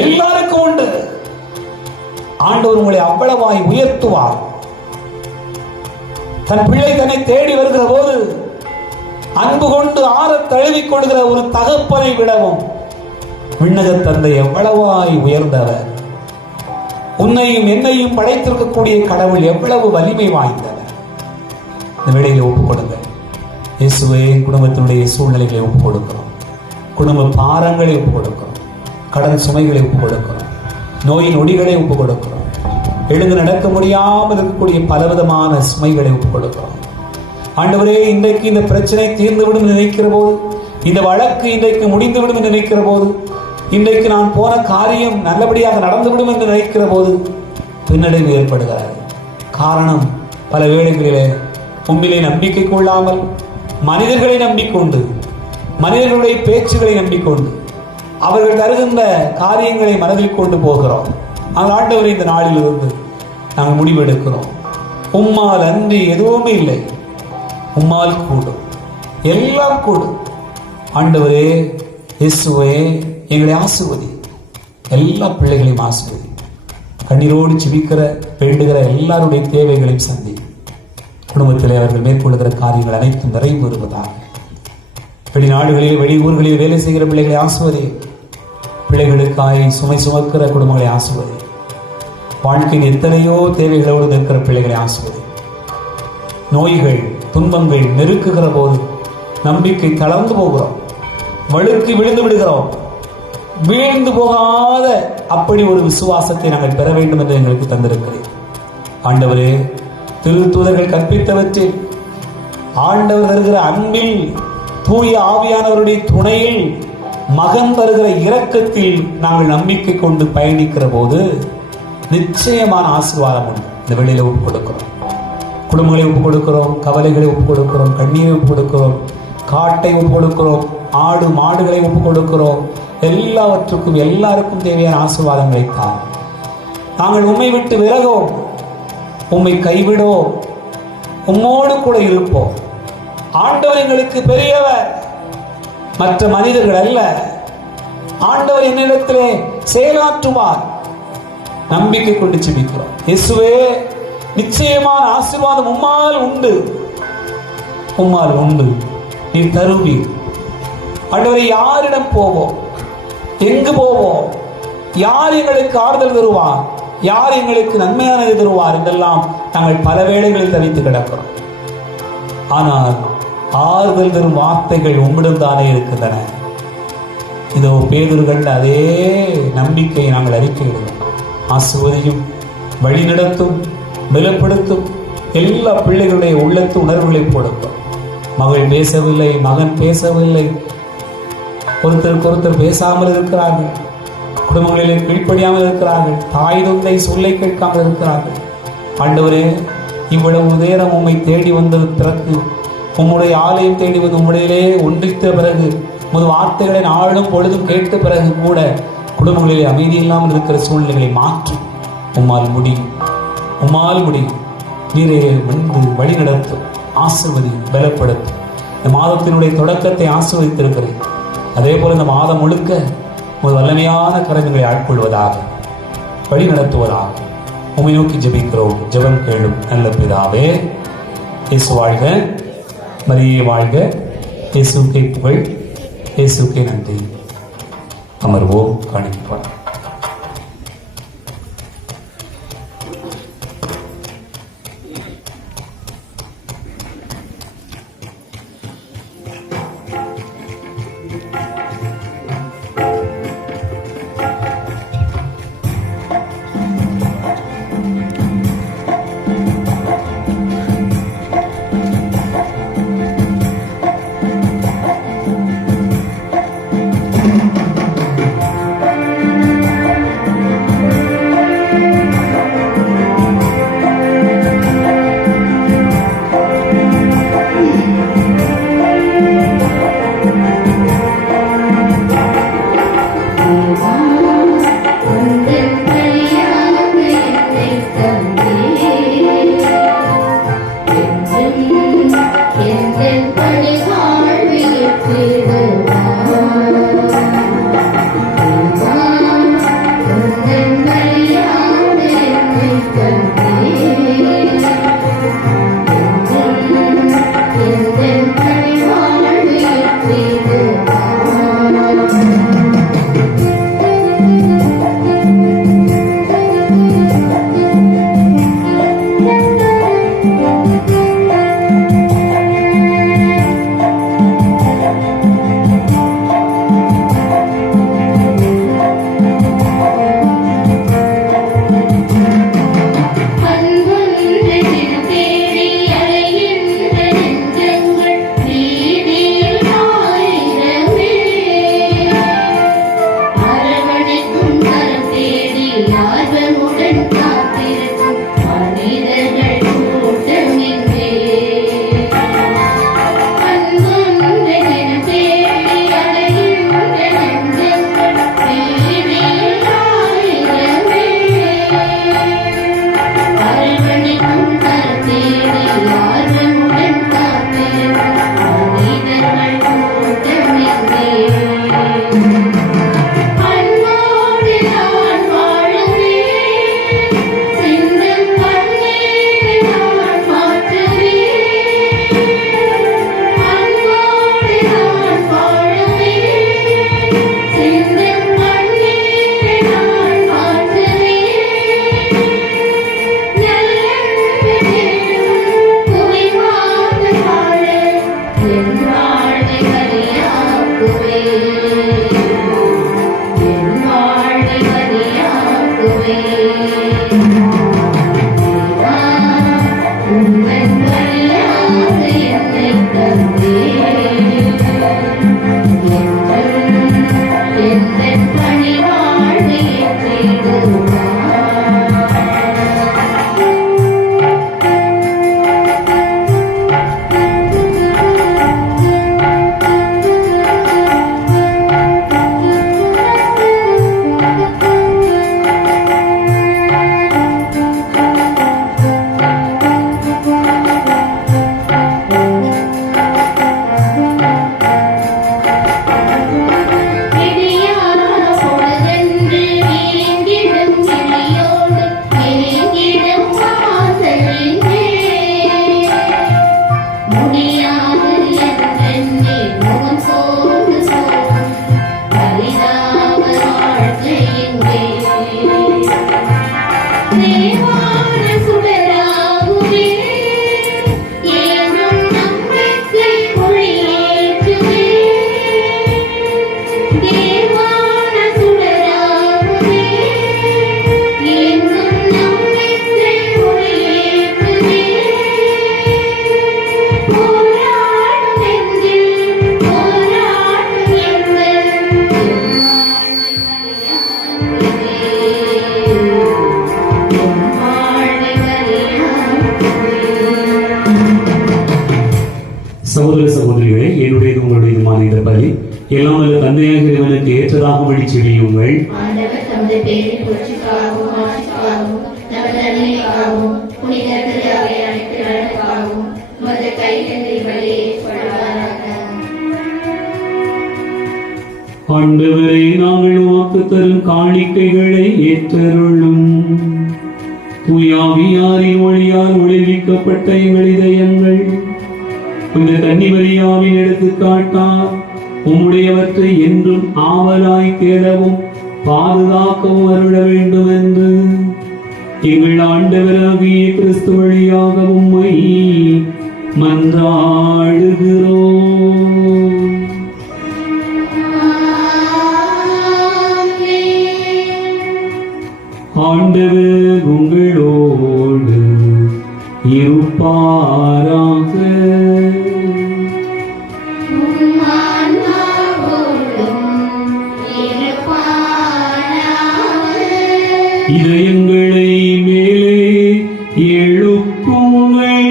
எல்லாருக்கும் உண்டு. ஆண்டவர் உங்களை அவ்வளவாய் உயர்த்துவார். தன் பிள்ளை தன்னை தேடி வருகிற போது அன்பு கொண்டு ஆற தழுவிக் கொள்கிற ஒரு தகப்பனை விடவும் விண்ணக தந்தை எவ்வளவாய் உயர்ந்தவர். உன்னையும் என்னையும் படைத்திருக்கக்கூடிய கடவுள் எவ்வளவு வலிமை வாய்ந்தவர். இந்த வேளையில ஒப்புக் கொடுங்கள். இயேசுவே, குடும்பத்தினுடைய சூழ்நிலைகளை ஒப்புக் கொடுக்கிறோம். குடும்ப பாரங்களை ஒப்புக் கொடுக்கிறோம். கடன் சுமைகளை ஒப்புக் கொடுக்கிறோம். நோயின் நொடிகளை ஒப்புக் கொடுக்கிறோம். எழுந்து நடக்க முடியாமல் இருக்கக்கூடிய பலவிதமான சுமைகளை ஒப்புக் கொடுக்கிறோம். ஆண்டவரே, இன்றைக்கு இந்த பிரச்சனை தீர்ந்துவிடும் நினைக்கிற போது, இந்த வழக்கு இன்றைக்கு முடிந்துவிடும் என்று நினைக்கிற போது, இன்றைக்கு நான் போன காரியம் நல்லபடியாக நடந்துவிடும் என்று நினைக்கிற போது பின்னடைவு ஏற்படுகிறது. காரணம், பல வேளைகளிலே உண்மையிலே நம்பிக்கை கொள்ளாமல் மனிதர்களை நம்பிக்கொண்டு, மனிதர்களுடைய பேச்சுகளை நம்பிக்கொண்டு, அவர்கள் தருகின்ற காரியங்களை மனதில் கொண்டு போகிறோம். ஆனால் ஆண்டவரே, இந்த நாளிலிருந்து நாங்கள் முடிவெடுக்கிறோம். உம்மால் அன்றி எதுவுமே இல்லை. உம்மால் கூடும், எல்லாம் கூடும். ஆண்டவரே இயேசுவே, எங்களை ஆசீர்வதி. எல்லா பிள்ளைகளையும் ஆசீர்வதி. கண்ணீரோடு ஜெபிக்கிற வேண்டுகிற எல்லாருடைய தேவைகளையும் சந்தி. குடும்பத்திலே அவர்கள் மேற்கொள்ளுகிற காரியங்கள் அனைத்தும் நிறைவேறுவதாக. வெளிநாடுகளில் வெளியூர்களில் வேலை செய்கிற பிள்ளைகளை ஆசீர்வதி. பிள்ளைகளுக்காய் சுமை சுமக்கிற குடும்பங்களை ஆசீர்வதி. வாழ்க்கையின் எத்தனையோ தேவைகளோடு நிற்கிற பிள்ளைகளை ஆசீர்வதி. நோய்கள் துன்பங்கள் நெருக்குகிற போது நம்பிக்கை தளர்ந்து போகிறோம், வழுக்கி விழுந்து விடுகிறோம். வீழ்ந்து போகாத அப்படி ஒரு விசுவாசத்தை நாங்கள் பெற வேண்டும் என்று எங்களுக்கு தந்திருக்கிறேன். ஆண்டவரே, திருத்தூதர்கள் கற்பித்தவற்றில், ஆண்டவர் தருகிற அன்பில், தூய ஆவியானவருடைய துணையில், மகன் தருகிற இரக்கத்தில் நாங்கள் நம்பிக்கை கொண்டு பயணிக்கிற போது நிச்சயமான ஆசீர்வாதம் உண்டு. இந்த வெளியில ஒப்புக் கொடுக்கிறோம். குடும்பங்களை ஒப்புக் கொடுக்கிறோம். கவலைகளை ஒப்புக் கொடுக்கிறோம். கண்ணீரை ஒப்புக் கொடுக்கிறோம். காட்டை ஒப்புக் கொடுக்கிறோம். ஆடு மாடுகளை ஒப்புக் கொடுக்கிறோம். எல்லாவற்றுக்கும் எல்லாருக்கும் தேவையான ஆசீர்வாதங்களை தான். நாங்கள் உம்மை விட்டு விலகுவோம், உம்மை கைவிடுவோம், உம்மோடு கூட இருப்போம். ஆண்டவர் எங்களுக்கு பெரியவர், மற்ற மனிதர்கள் அல்ல. ஆண்டவர் என்னிடத்திலே செயலாற்றுவார். நம்பிக்கை கொண்டு ஜெபிக்கிறோம். இயேசுவே, நிச்சயமான ஆசீர்வாதம் உம்மால் உண்டு, உம்மால் உண்டு. நீ தருவீர். ஆண்டவரை, யாரிடம் போவோம், எங்கு போவோம், யார் எங்களுக்கு ஆறுதல் தருவார், யார் எங்களுக்கு நன்மையானதை தருவார் என்றெல்லாம் நாங்கள் பல வேளைகளில் தவித்து கிடக்கிறோம். ஆனால் ஆறுதல் தரும் வார்த்தைகள் உம்மிடம் தானே இருக்கின்றன. இதோ பேதுரு கண்ட அதே நம்பிக்கையை நாங்கள் அறிக்கையிடுவோம். ஆசீர்வதியும், வழி நடத்தும், பலப்படுத்தும். எல்லா பிள்ளைகளுடைய உள்ளத்து உணர்வுகளை கொடுக்கும். மகள் பேசவில்லை, மகன் பேசவில்லை, ஒருத்தருக்கு ஒருத்தர் பேசாமல் இருக்கிறார்கள். குடும்பங்களிலே கீழ்ப்படியாமல் இருக்கிறார்கள். தாய் தந்தை சொல்லை கேட்காமல் இருக்கிறார்கள். ஆண்டவரே, இவ்வளவு நேரம் உம்மை தேடி வந்தது பிறகு, உம்முடைய ஆலயம் தேடி வந்து உம்முடையிலே ஒன்றித்த பிறகு, உமது வார்த்தைகளை நாளும் பொழுதும் கேட்ட பிறகு கூட குடும்பங்களிலே அமைதி இல்லாமல் இருக்கிற சூழ்நிலைகளை மாற்றும். உம்மால் முடியும், உம்மால் முடியும். நீரே வந்து வழி நடத்தும், ஆசீர்வதி, பலப்படுத்தும். இந்த மாதத்தினுடைய தொடக்கத்தை ஆசீர்வதித்திருக்கிறேன். அதே போல இந்த மாதம் முழுக்க ஒரு வல்லமையான கரங்களை ஆட்கொள்வதாக, வழி நடத்துவதாக உம்மை நோக்கி ஜெபிக்கிறோம். ஜெபம் கேளும் நல்ல பிதாவே. இயேசு வாழ்க, மரியே வாழ்க. இயேசுக்கே புகழ், இயேசுக்கே நன்றி. அமர்வோம், காணிப்பார். சகோதர சகோதரிகளே, என்னுடையது உங்களுடையதுமான இந்த பலி எல்லாம் நல்ல தந்தையாக இறைவனுக்கு ஏற்றதாகும்படி செய்யுங்கள். ஆண்டவர் தமது பேரில் புரட்சிக்காகவும் ஆட்சிக்காகவும் வாக்கு தரும் காணிக்கைகளை ஏற்றருளும். தூயாவியாரின் ஒளியால் ஒளிவிக்கப்பட்ட எங்கள் இதயங்கள் இந்த கன்னிமரியாவின் எடுத்துக்காட்டார் உம்முடையவற்றை என்றும் ஆவலாய் தேடவும் பாதுகாக்கவும் அருள வேண்டும் என்று எங்கள் ஆண்டவராகிய கிறிஸ்து வழியாக உம்மை மன்றாடுகிறோம். ஆண்டவர் உங்களோடு இருப்பாராக. இதயங்களை மேலே எழுப்புங்கள்.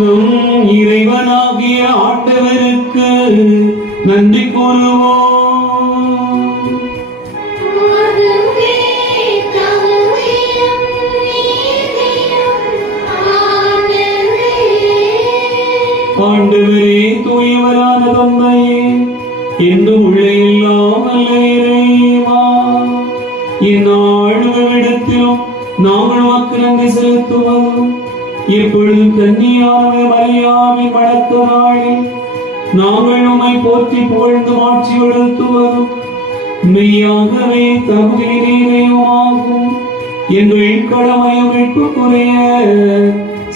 நம் இறைவனாகிய ஆண்டவருக்கு நன்றி கூறுவோம். ஆண்டவரே, தூயவரான தந்தையே, என்றும் உள்ள எல்லாம் நல்ல இறைவா, இந்நாளுவிடத்திலும் நாங்கள் உமக்கு நன்றி செலுத்துவோம். எப்பொழுதும் கன்னியான மரியாவின் வழக்க நாளில் நாங்கள் உம்மை போற்றி புகழ்ந்து மாட்சி எடுத்துவதும் மெய்யாகவே தகுதி நீரையுமாகும். எங்கள் கடமையும் மீட்புக்குரிய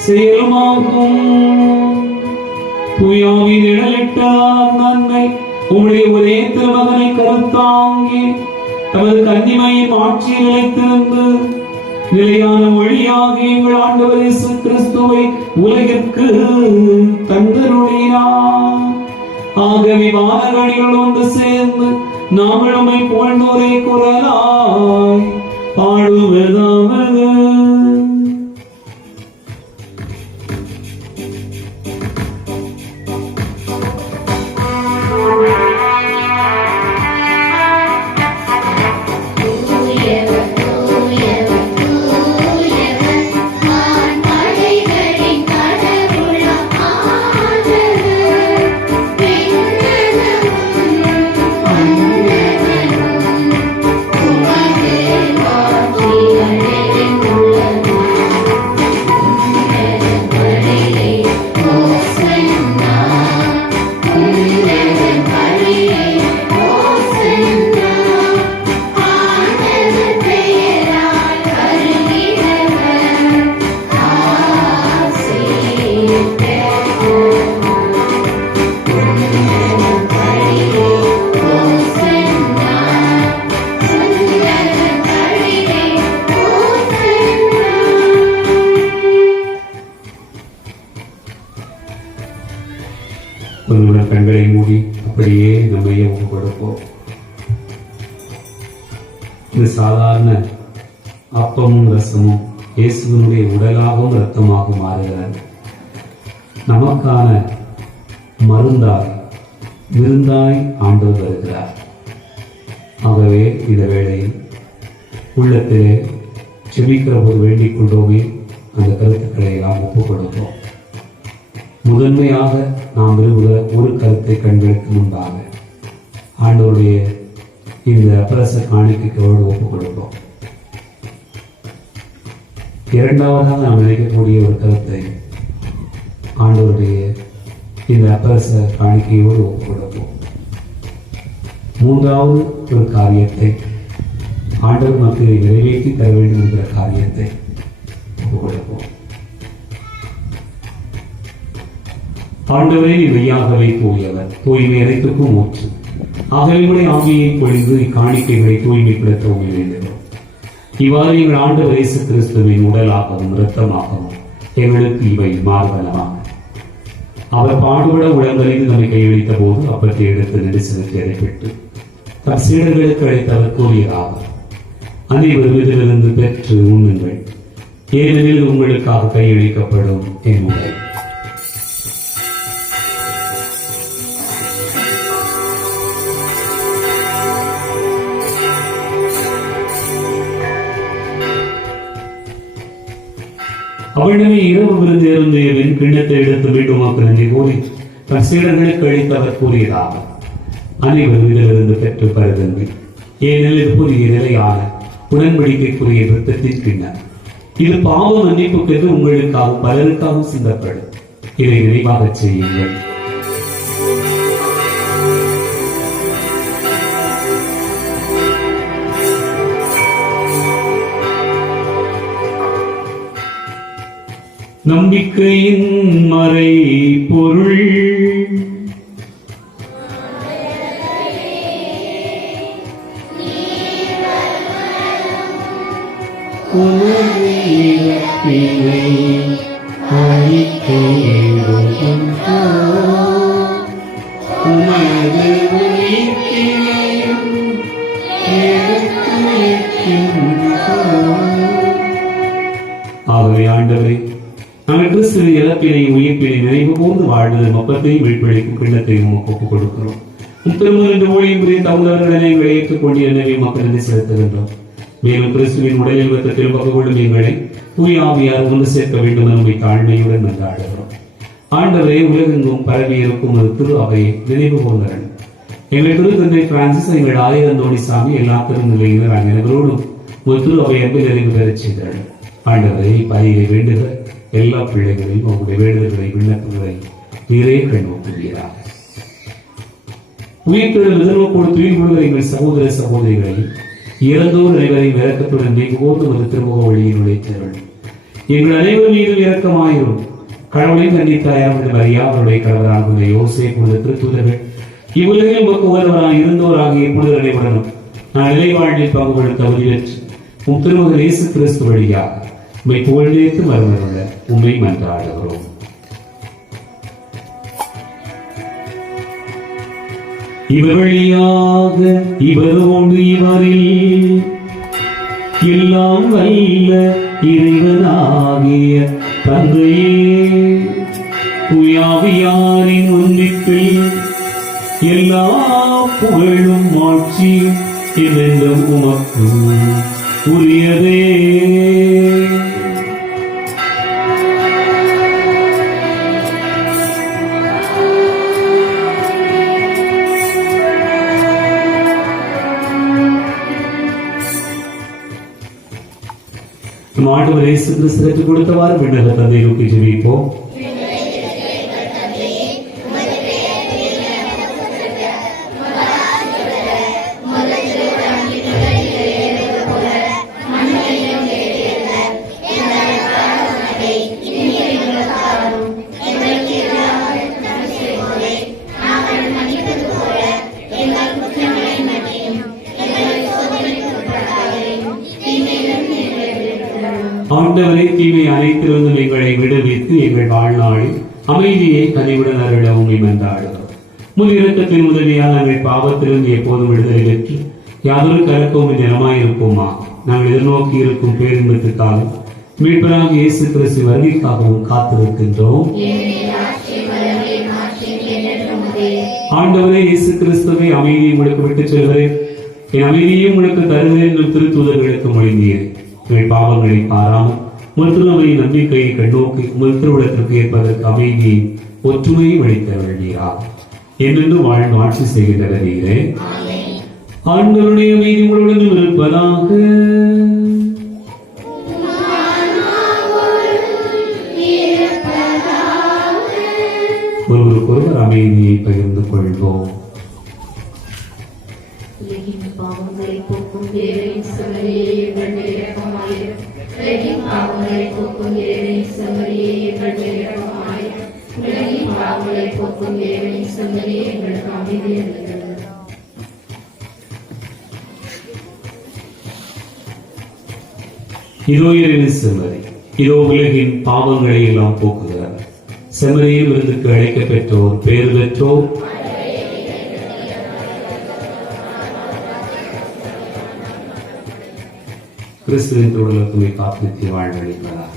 செயலுமாகும். தூயாவின் நிழலிட்ட நன்மை உம்முடைய ஒரே திருமகனை கருத்தாங்கி தமது கன்னிமையின் ஆட்சியை நிலைத்திருந்து நிலையான ஒளியாக எங்கள் ஆண்டவர் இயேசு கிறிஸ்துவை உலகிற்கு தந்தருளினார். ஆகவே வானகடிகள் ஒன்று சேர்ந்து நாங்கள் உம்மை புகழ்ந்தோரை குரலாய் பாடுவதாவது. உங்களுடைய கண்களை மூடி அப்படியே நம்மையே ஒப்பு கொடுப்போம். இது சாதாரண அப்பமும் ரசமும் இயேசுவினுடைய உடலாகவும் இரத்தமாகவும் மாறுகிறது. நமக்கான மருந்தாய் விருந்தாய் ஆண்டவர் வருகிறார். ஆகவே இந்த வேளையில் உள்ளத்திலே செபிக்கிற போது வேண்டிக் கொண்டோமே அந்த கருத்துக்களை எல்லாம் ஒப்புக் கொடுப்போம். முதன்மையாக நாம் விரும்புகிற ஒரு கருத்தை கண்களுக்கு முன்பாக ஆண்டவருடைய இந்த அப்பரச காணிக்கையோடு ஒப்புக் கொடுப்போம். இரண்டாவதாக நாம் நினைக்கக்கூடிய ஒரு கருத்தை ஆண்டவருடைய இந்த அப்பரச காணிக்கையோடு ஒப்புக் கொடுப்போம். மூன்றாவது ஒரு காரியத்தை ஆண்டவர் மக்களை நிறைவேற்றி தர வேண்டும் என்கிற காரியத்தை ஒப்புக் கொடுப்போம். ஆண்டவரே, மெய்யாகவே தூயவர், தூய்மை அனைத்துக்கும் ஊற்று. ஆகவே ஆவியை பொழிந்து இக்காணிக்கைகளை தூய்மைப்படுத்த வேண்டும். இவ்வாறு எங்கள் ஆண்டவர் இயேசு கிறிஸ்துவின் உடலாகவும் இரத்தமாகவும் எங்களுக்கு இவை மார்பனமாக. அவர் பாடுபட உடம்பறிந்து நம்மை கையளித்த போது அப்பத்தை எடுத்து நெரிசலுக்கு இடைப்பட்டு தம் சீடர்களுக்கு அழைத்தவர் கூறியதாக, அனைவரும் இதிலிருந்து பெற்று உண்ணுங்கள், ஏனெனில் உங்களுக்காக கையளிக்கப்படும் என் உடல். அவனிடமே இரவு விருந்து இருந்தேன் கிண்ணத்தை எடுத்து மீண்டும் நன்றி கூறி தன் சீடர்களுக்கு அளித்து அவர் கூறியதாக, அனைவரும் இதிலிருந்து பெற்று பருதுங்கள். ஏனெனில் இது புதிய நிலையான உடன்படிக்கைக்குரிய இரத்தத்தின் கிண்ணம். இது பாவ மன்னிப்புக்கு உங்களுக்காகவும் பலருக்காகவும் சிந்தப்படும். இதை நினைவாக செய்யுங்கள். நம்பிக்கையின் மறை பொருள். ஆகவே ஆண்டவரே, நாங்கள் கிறிஸ்துவின் இழப்பினை உயிர்ப்பினை நினைவு கூர்ந்து வாழ்வது மொத்தத்தையும் மீட்பளிக்கும் கிண்ணத்தையும் ஒப்புக் கொடுக்கிறோம். திருமண ஊழியம் புரிய தகுந்தவர்களை எங்களை ஏற்றுக்கொண்டு எனவே மக்கள் செலுத்துகின்றோம். மேலும் கிறிஸ்துவின் உடலில் வைத்த திரும்ப கொள்ளும் எங்களை தூய் ஆவியார் ஒன்று சேர்க்க வேண்டும் என்பதை தாழ்மையுடன் நன்றாடுகிறோம். ஆண்டவரே, உலகெங்கும் பரவி இருக்கும் ஒரு திரு அவையை நினைவு கூர்ந்தவர்கள் எங்கள் திருத்தந்தை பிரான்சிஸ், எங்கள் ஆயிரம் தோணிசாமி, எல்லா திருநிலையினர் அனைவரோடும் ஒரு திரு அவை அன்பில் நிறைவு பெறச் செய்தார்கள். ஆண்டவரை பயிரை வேண்டுகிற எல்லா பிள்ளைகளையும் அவருடைய வேண்டுதல்களை விண்ணப்பங்களை நீரே கண்ணோக்குகிறார். உயிர்த்தெழும் எதிர்நோக்கோடு துயில் கொள்கிற எங்கள் சகோதர சகோதரிகளை இறந்தோர் அனைவரையும் இறக்கத்துடன் மிகவும் ஒரு திருமுக வழியில் உழைத்தவர்கள். எங்கள் அனைவர் மீதும் இறக்கமாயிரும். கடவுளின் கன்னித்தாயார் மரியா, அவருடைய கணவரான யோசேப்பு போன்ற திருத்தூதர்கள் இவ்வுலகில் ஒருவராக இருந்தோராகிய புனிதர் அனைவரும் நான் நிலைவாழ்வில் பங்கு கொள்ள தகுதி பெற்று உம் திருமகன் இயேசு கிறிஸ்து வழியாக உம்மை புகழ்ந்தேத்து மறுமருள்ள உம்மை மன்றாடுகிறோம். இவர் வழியாக இவரோடு இவரில் எல்லாம் வல்ல இறைவனாகிய தந்தையே, தூயாவியாரின் ஒன்றிப்பில் எல்லா புகழும் ஆட்சியும் என்றென்றும் உமக்கு உரியதே. ஆண்டவர் இயேசு கிறிஸ்து கற்றுக் கொடுத்தவாறு விண்ணக தந்தை நோக்கி ஜெபிப்போம். ஆண்டவரை தீமை அனைத்திலிருந்தும் எங்களை விடுவித்து எங்கள் வாழ்நாளில் அமைதியை கனிவுடன் அருள உண்மை மன்றாடுகிறோம். முன் இரக்கத்தின் உதவியால் நாங்கள் பாவத்திலிருந்து எப்போதும் விடுதலை பெற்று யாதொரு கலக்கமும் நிலமாயிருப்போமா. நாங்கள் எதிர்நோக்கி இருக்கும் பேரின்பத்துக்காக மீட்பராக இயேசு கிறிஸ்து வருகைக்காகவும் காத்திருக்கின்றோம். ஆண்டவரே இயேசு கிறிஸ்துவை அமைதியை உங்களுக்கு விட்டுச் செல்கிறேன், என் அமைதியை உங்களுக்கு தருகிறேன் என்று திருத்தூதர்களுக்கு மொழிந்தீர். எங்கள் பாவங்களை பாராமல் மருத்துவமையின் நம்பிக்கையை கண்ணோக்கி மருத்துவத்திற்கு ஏற்பதற்கு அமைதியை ஒற்றுமையை வழித்த வேண்டியரா என்று வாழ்ந்து ஆட்சி செய்கின்ற நீரே. ஆண்டவருடைய அமைதி உங்களுடன் இருப்பதாக. ஒருவருக்கொருவர் அமைதியை பகிர்ந்து கொள்வோம். பாவங்களை போக்கும் தேவனின் செம்மறியே எங்கள் மேல் இரக்கமாயிரும். உலகின் பாவங்களை போக்கும் தேவனின் செம்மறியே எங்கள் மேல் இரக்கமாயிரும். உலகின் பாவங்களை போக்கும் தேவனின் செம்மறியே எங்களுக்கு அமைதி அளிக்கிறது. இதோ இறைவனின் செம்மறி, இதோ உலகின் பாவங்களை எல்லாம் போக்குகிறார். செம்மறியின் விருந்துக்கு அழைக்க பெற்றோர் பேறு பெற்றோர். கிறிஸ்துவின் உடலுக்குமே காப்பித்து வாழ்வழிப்பதாக.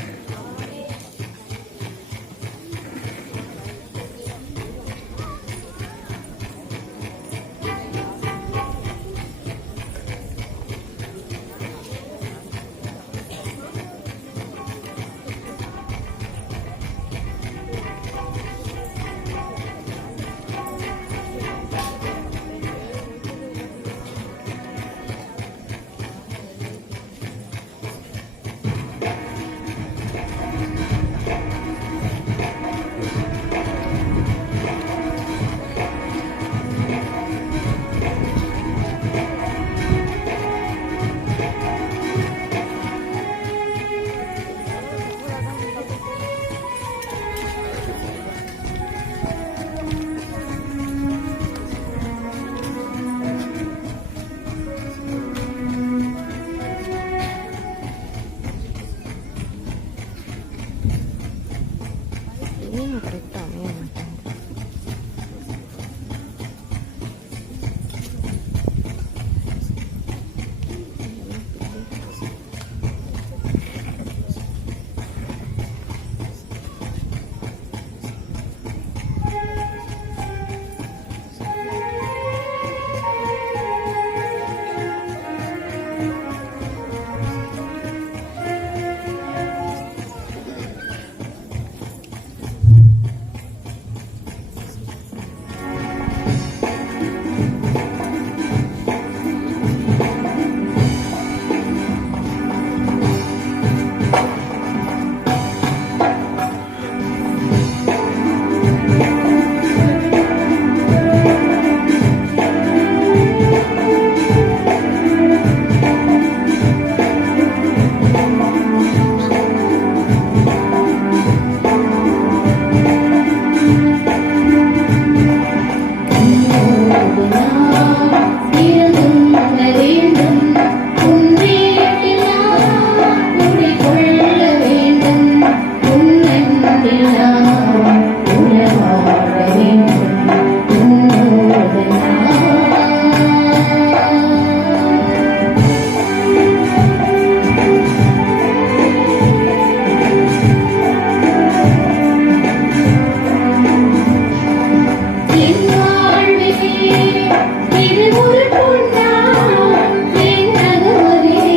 ஒரு பொன்னாள் என் நகரிலே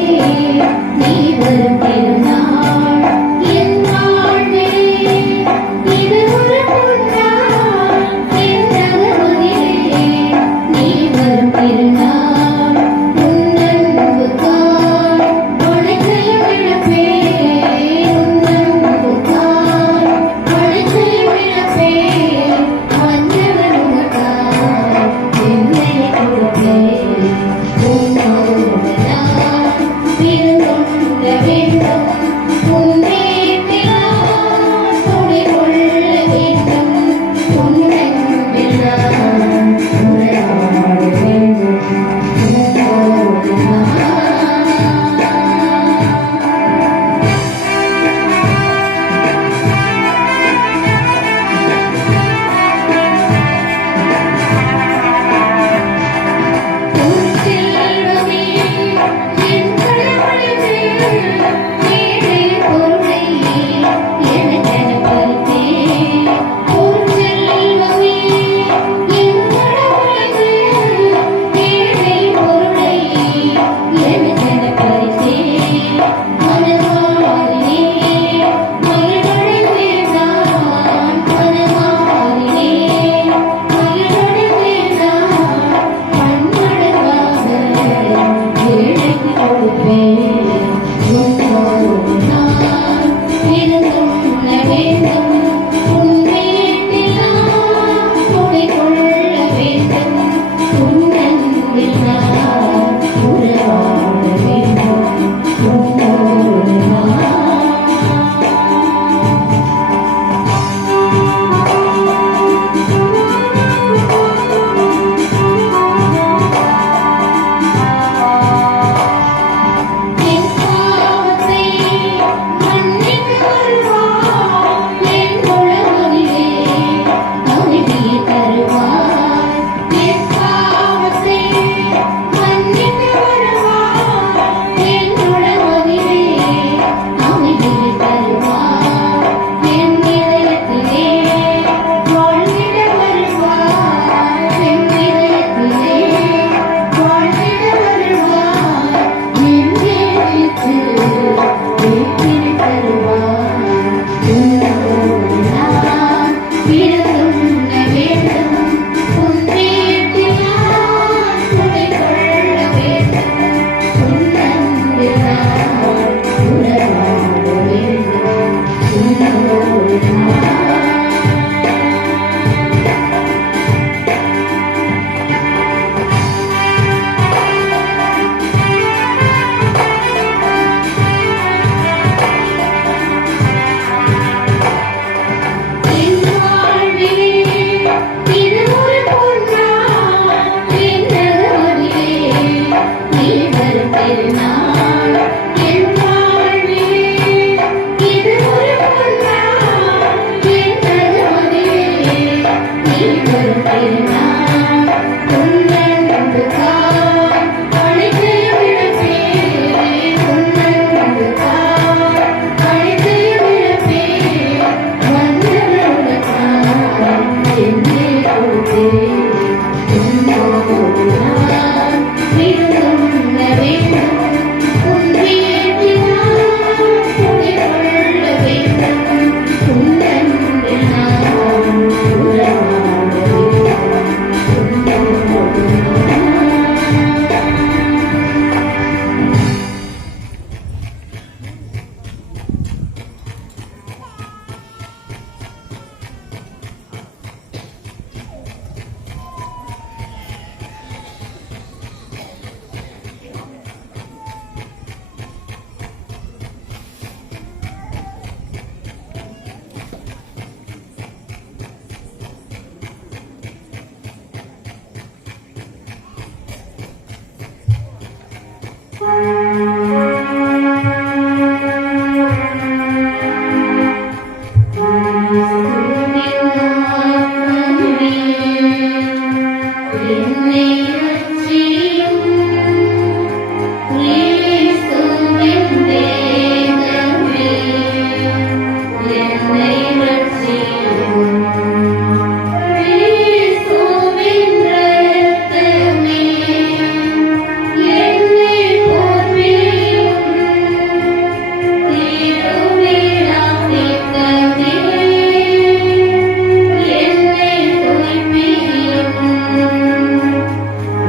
நீ வரும் திருநாள் என் வாழ்வே. இது ஒரு பொன்னாள் என் நகரிலே நீ வரும் திருநாள். உன் அன்புக்காய் அழைக்கையும் இழப்பேன். உன் அன்புக்காய் அழைக்கையும் இழப்பேன். மன்னவன் உனக்காய் என்னை கொடுப்பேன்.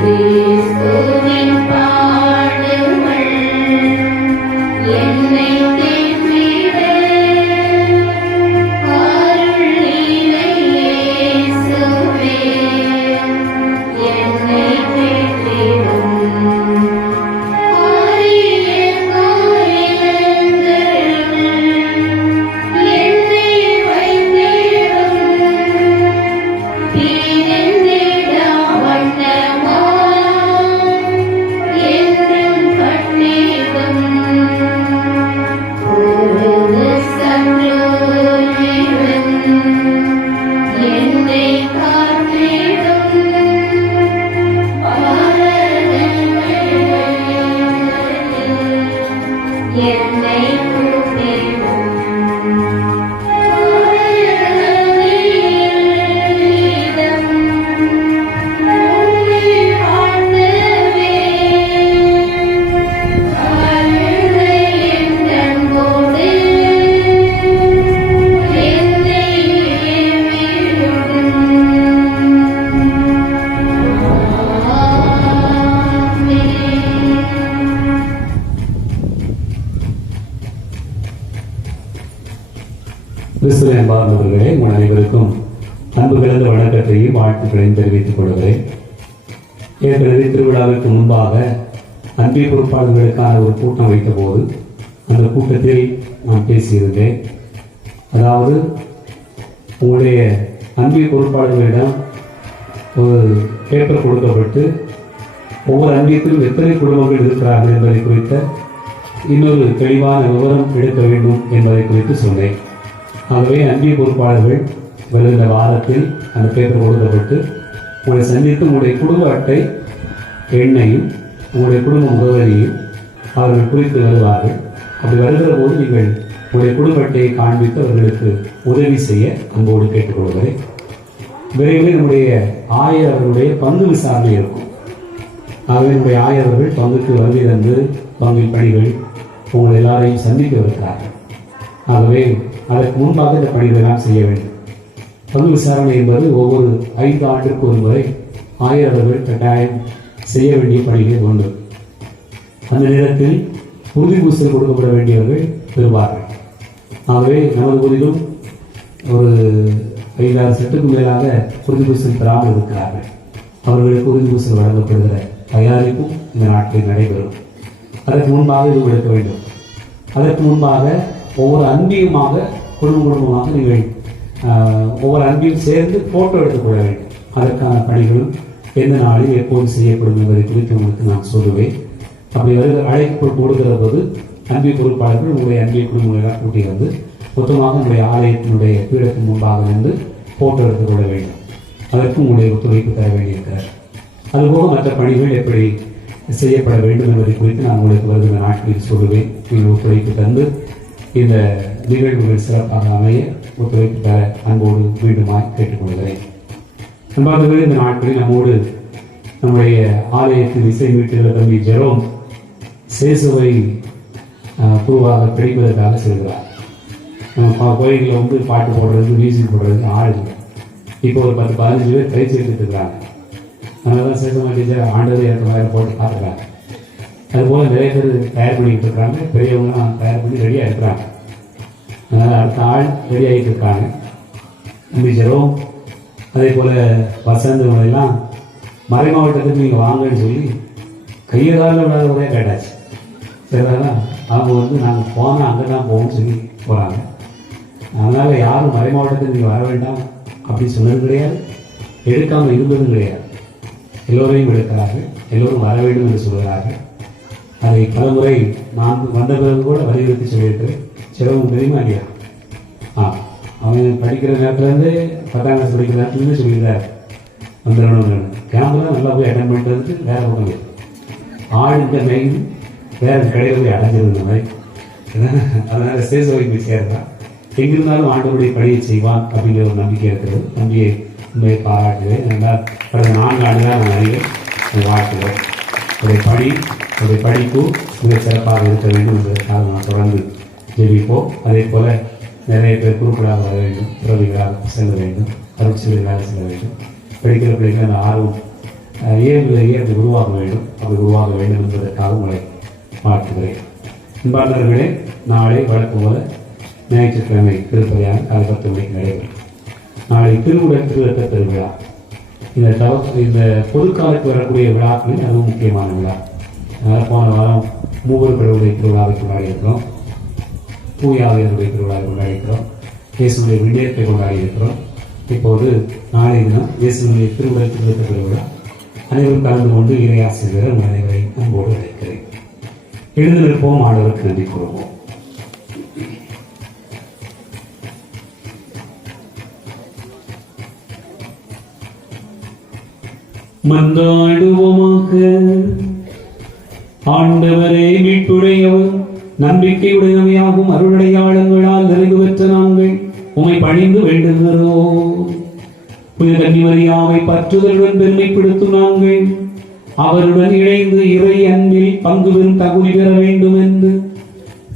கிறிஸ்துவின் பாடுகள் என்னை தேற்றிட அருள் நீரை இயேசுவே என்னை தேற்றிடும் அரிய காரியங்களுள் என்னை வைத்திடும் தீரெந்திடா வண்ணமா என்றும் கட்டிடும் ஒரு சத்ருவின் என்னை காத்திடும் என்னை கூட்டிடும் கிறிஸ்துவின் அன்பார்ந்தவர்களே, உங்கள் அனைவருக்கும் அன்பு கலந்த வணக்கத்தையும் வாழ்த்துக்களையும் தெரிவித்துக் கொள்கிறேன். ஏற்கனவே திருவிழாவிற்கு முன்பாக அன்பை பொறுப்பாளர்களுக்கான ஒரு கூட்டம் வைத்த போது அந்த கூட்டத்தில் நான் பேசியிருந்தேன். அதாவது உங்களுடைய அன்பை பொறுப்பாளர்களிடம் ஒரு பேப்பர் கொடுக்கப்பட்டு ஒவ்வொரு அன்பியத்திலும் எத்தனை குடும்பங்கள் இருக்கிறார்கள் என்பதை குறித்த இன்னொரு தெளிவான விவரம் எடுக்க வேண்டும் என்பதை குறித்து சொன்னேன். ஆகவே அன்பிய பொறுப்பாளர்கள் வருகின்ற வாரத்தில் அந்த பேப்பர் கொடுக்கப்பட்டு உங்களை சந்தித்து உங்களுடைய குடும்ப அட்டை எண்ணையும் உங்களுடைய குடும்ப முகவரியும் அவர்கள் குறித்து வருவார்கள். அப்படி வருகிற போது நீங்கள் உங்களுடைய குடும்ப அட்டையை காண்பித்து அவர்களுக்கு உதவி செய்ய அன்போடு கேட்டுக்கொள்கிறேன். விரைவில் நம்முடைய ஆயர் அவர்களுடைய பங்கு விசாரணை இருக்கும். ஆகவே நம்முடைய ஆயர் அவர்கள் பங்குக்கு வருகை தந்து பங்கில் பணிகள் உங்கள் எல்லாரையும் சந்திக்க இருக்கிறார்கள். ஆகவே அதற்கு முன்பாக இந்த பணிகளை நாம் செய்ய வேண்டும். பங்கு விசாரணை என்பது ஒவ்வொரு 5 ஆண்டுக்கு ஒரு முறை ஆயர் அவர்கள் கட்டாயம் செய்ய வேண்டிய பணிகள் ஒன்று. அந்த நேரத்தில் உறுதி பூசல் கொடுக்கப்பட வேண்டியவர்கள் பெறுவார்கள். ஆகவே நமது பகுதியிலும் ஒரு 5-6 செட்டுக்கு மேலாக உறுதி பூசல் பெறாமல் இருக்கிறார்கள். அவர்களுக்கு உறுதி பூசல் வழங்கப்படுகிற தயாரிப்பும் இந்த நாட்டில் நடைபெறும். அதற்கு முன்பாக இது எடுக்க வேண்டும். அதற்கு முன்பாக ஒவ்வொரு அன்பியுமாக குடும்பமாக நீங்கள் ஒவ்வொரு அன்பியும் சேர்ந்து போட்டோ எடுத்துக்கொள்ள வேண்டும். அதற்கான பணிகளும் எந்த நாளில் எப்போது செய்யப்படும் என்பதை குறித்து உங்களுக்கு நான் சொல்லுவேன். அப்படி அழைப்பு கொடுக்கிற போது அன்பிய பொறுப்பாளர்கள் உங்களுடைய அன்பிய குடும்பங்களெல்லாம் கூட்டி வந்து மொத்தமாக உங்களுடைய ஆலயத்தினுடைய பீடத்தின் முன்பாக நின்று போட்டோ எடுத்துக்கொள்ள வேண்டும். அதற்கும் உங்களுடைய ஒத்துழைப்பு தர வேண்டியிருக்கிறார். அதுபோக மற்ற பணிகள் எப்படி செய்யப்பட வேண்டும் என்பதை குறித்து நான் உங்களுக்கு வருகிற நாட்களில் சொல்லுவேன். நீங்கள் ஒத்துழைப்பு தந்து இந்த நிகழ்வுகள் சிறப்பாக அமைய ஒத்துழைப்பு தர அன்போடு மீண்டுமாய் கேட்டுக்கொள்கிறேன். அன்பாளர்களே, இந்த நாட்களில் நம்மோடு நம்முடைய ஆலயத்தின் இசை வீட்டில் தம்பி ஜெரோம் சேசுவை குழுவாக பிடிப்பதற்காக செல்கிறார். கோயிலில் வந்து பாட்டு போடுறது, மியூசிக் போடுறதுக்கு ஆள் இல்லை. இப்போ ஒரு 10-15 பேர் கை சேர்த்துட்டு இருக்கிறாங்க. அதனால தான் சேசுமா டீச்சர் ஆண்டது எனக்கு வேறு போட்டு பார்த்துக்கிறாங்க. அதுபோல் நிறைய பேர் தயார் பண்ணிக்கிட்டு இருக்கிறாங்க. பெரியவங்களாம் தயார் பண்ணி ரெடியாக இருக்கிறாங்க. அதனால் அடுத்த ஆள் ரெடி ஆகிட்டு இருக்காங்க. தம்பி ஜெரோம் அதே போல் வசந்தவங்களெல்லாம் மறை மாவட்டத்துக்கு நீங்கள் வாங்கன்னு சொல்லி கையகாலில் விடாதவரே கேட்டாச்சு. சரிதானா? அவங்க வந்து நாங்கள் போனால் அங்கே தான் போவோம்னு சொல்லி போகிறாங்க. அதனால் யாரும் மறை மாவட்டத்துக்கு நீங்கள் வர வேண்டாம் அப்படின்னு சொன்னது கிடையாது, எடுக்காமல் இருந்ததும் கிடையாது. எல்லோரையும் எடுக்கிறார்கள், எல்லோரும் வர வேண்டும் என்று சொல்கிறார்கள். அதை பலமுறை நான் வந்த பிறகு கூட வலியுறுத்தி சொல்லியிருக்கிறேன். சிலவங்க தெரியுமா இல்லையா? அவன் படிக்கிற நேரத்துலேருந்து 10ஆம் கிளாஸ் படிக்கிற நேரத்துலேருந்து சொல்லியிருந்தார் வந்துடணும். கேம்பெல்லாம் நல்லா போய் அட்டன் பண்ணிட்டு வந்து வேறு பக்கம் ஆள் இந்த மெயின் வேறு கடையில் போய் அடைஞ்சிருந்த மாதிரி. அதனால் சேசுவை போய் சேர்ந்தான். எங்கிருந்தாலும் ஆண்டவருடைய பணியை செய்வான் அப்படிங்கிற ஒரு நம்பிக்கை இருக்கிறது. நம்பியை உண்மையை பாராட்டுவேன். அதனால் கடந்த 4 ஆண்டுகளாக நான் அறிவேன் வாழ்த்துவேன். அவருடைய பணி, அவருடைய படிப்பு மிக சிறப்பாக இருக்க வேண்டும் என்பதற்காக நான் தொடர்ந்து ஜெபிப்போம். அதே போல் நிறைய பேர் குறுக்களாக வர வேண்டும், துறவிகளாக செல்ல வேண்டும், அருட்சிகளாக செல்ல வேண்டும். படிக்கிற பிள்ளைகள் அந்த ஆர்வம் இயல்பிலேயே அது உருவாக வேண்டும். அப்படி உருவாக வேண்டும் என்பதற்காக உங்களை வாழ்த்துகிறேன். அன்பார்ந்தவர்களே, நாளை வழக்கம் போல ஞாயிற்றுக்கிழமை திருப்பதியான காலை 10 மணிக்கு நடைபெறும். நாளை திருவிழா பெருவிழா. இந்த பொதுக்காலத்துக்கு வரக்கூடிய விழாக்களில் அதுவும் முக்கியமான விழா. போன வாரம் மூவர் கடவுளுடைய திருவிழாவை கொண்டாடி இருக்கிறோம். தூயாவியருடைய திருவிழாவை கொண்டாடி இருக்கிறோம். இயேசுடைய விண்ணேற்பை கொண்டாடி இருக்கிறோம். இப்போது நாளை தினம் இயேசுடைய திருவிழா பெருவிழா. அனைவரும் கலந்து கொண்டு இறையாசிரியர் உங்கள் அனைவரை அன்போடு அழைக்கிறேன். எழுந்து நிற்போம், ஆண்டவருக்கு நன்றி கூறுவோம். மன்றாடுவோமாக. ஆண்டவரே, மீட்புடையவர், நம்பிக்கையுடையவையாகும் அருளடையாளங்களால் நிறைவு பெற்ற நாங்கள் உம்மை பணிந்து வேண்டுகிறோம். புனித கன்னிமரியாவை பற்றுதலுடன் பெருமைப்படுத்தும் நாங்கள் அவருடன் இணைந்து இறை அன்பில் பங்கு பெறும் தகுதி பெற வேண்டும் என்று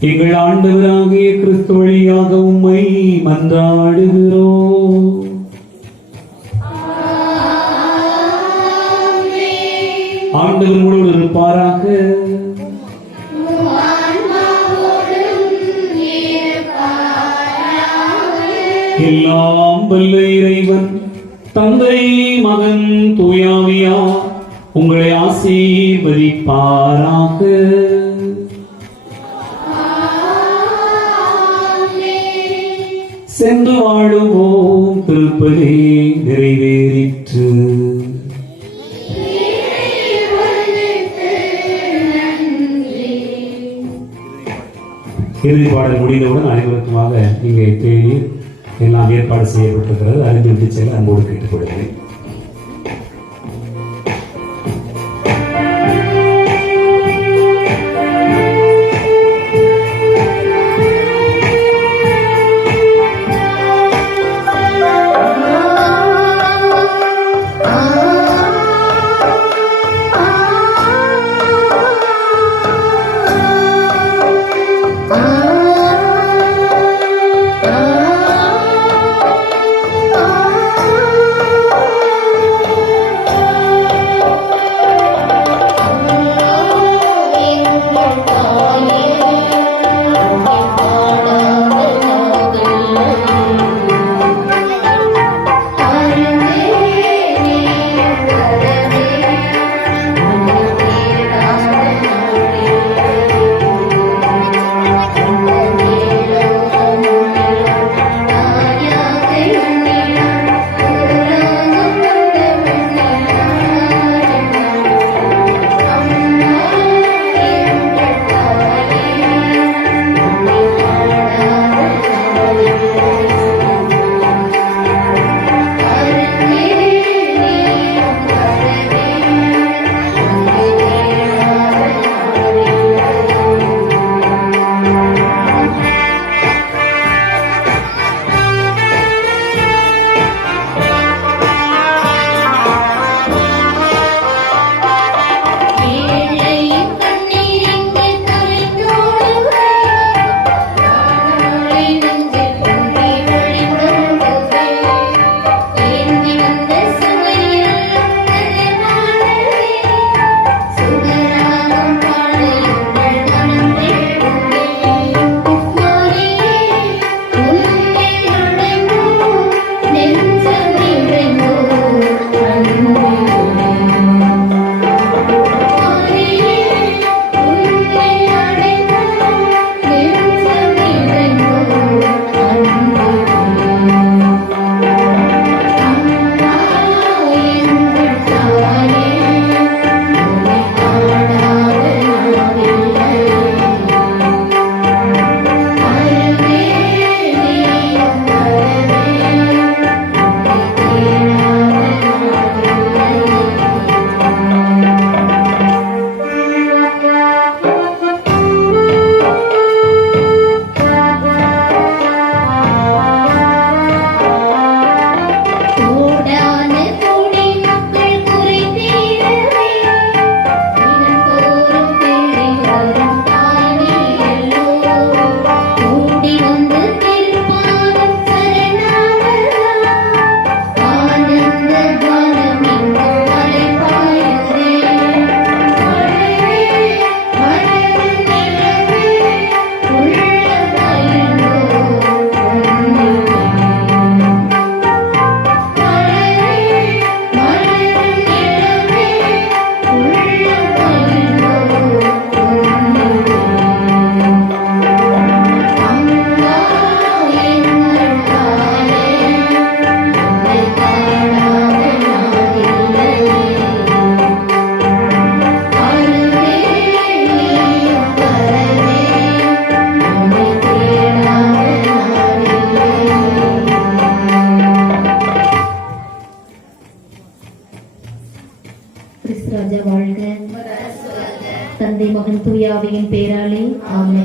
எங்கள் ஆண்டவராகிய கிறிஸ்து வழியாக உம்மை மன்றாடுகிறோம். ஆண்டவர் உங்களோடு இருப்பாராக. எல்லாம் வல்ல இறைவன் தந்தை, மகன், தூயாவியா உங்களை ஆசீர்வதிப்பாராக. சென்று வாழுவோம். திருப்பதி நிறைவேறிற்று. இறுதி பாடல் முடிந்தவுடன் அனைவருக்குமாக இங்கே தேடி எல்லாம் ஏற்பாடு செய்யப்பட்டிருக்கிறது. அறிந்து விட்டு செல்ல அன்போடு கேட்டுக்கொள்கிறேன். இயேசு ராஜா வாழ்க. தந்தை மகன் தூய ஆவியின் பேராலே ஆமென்.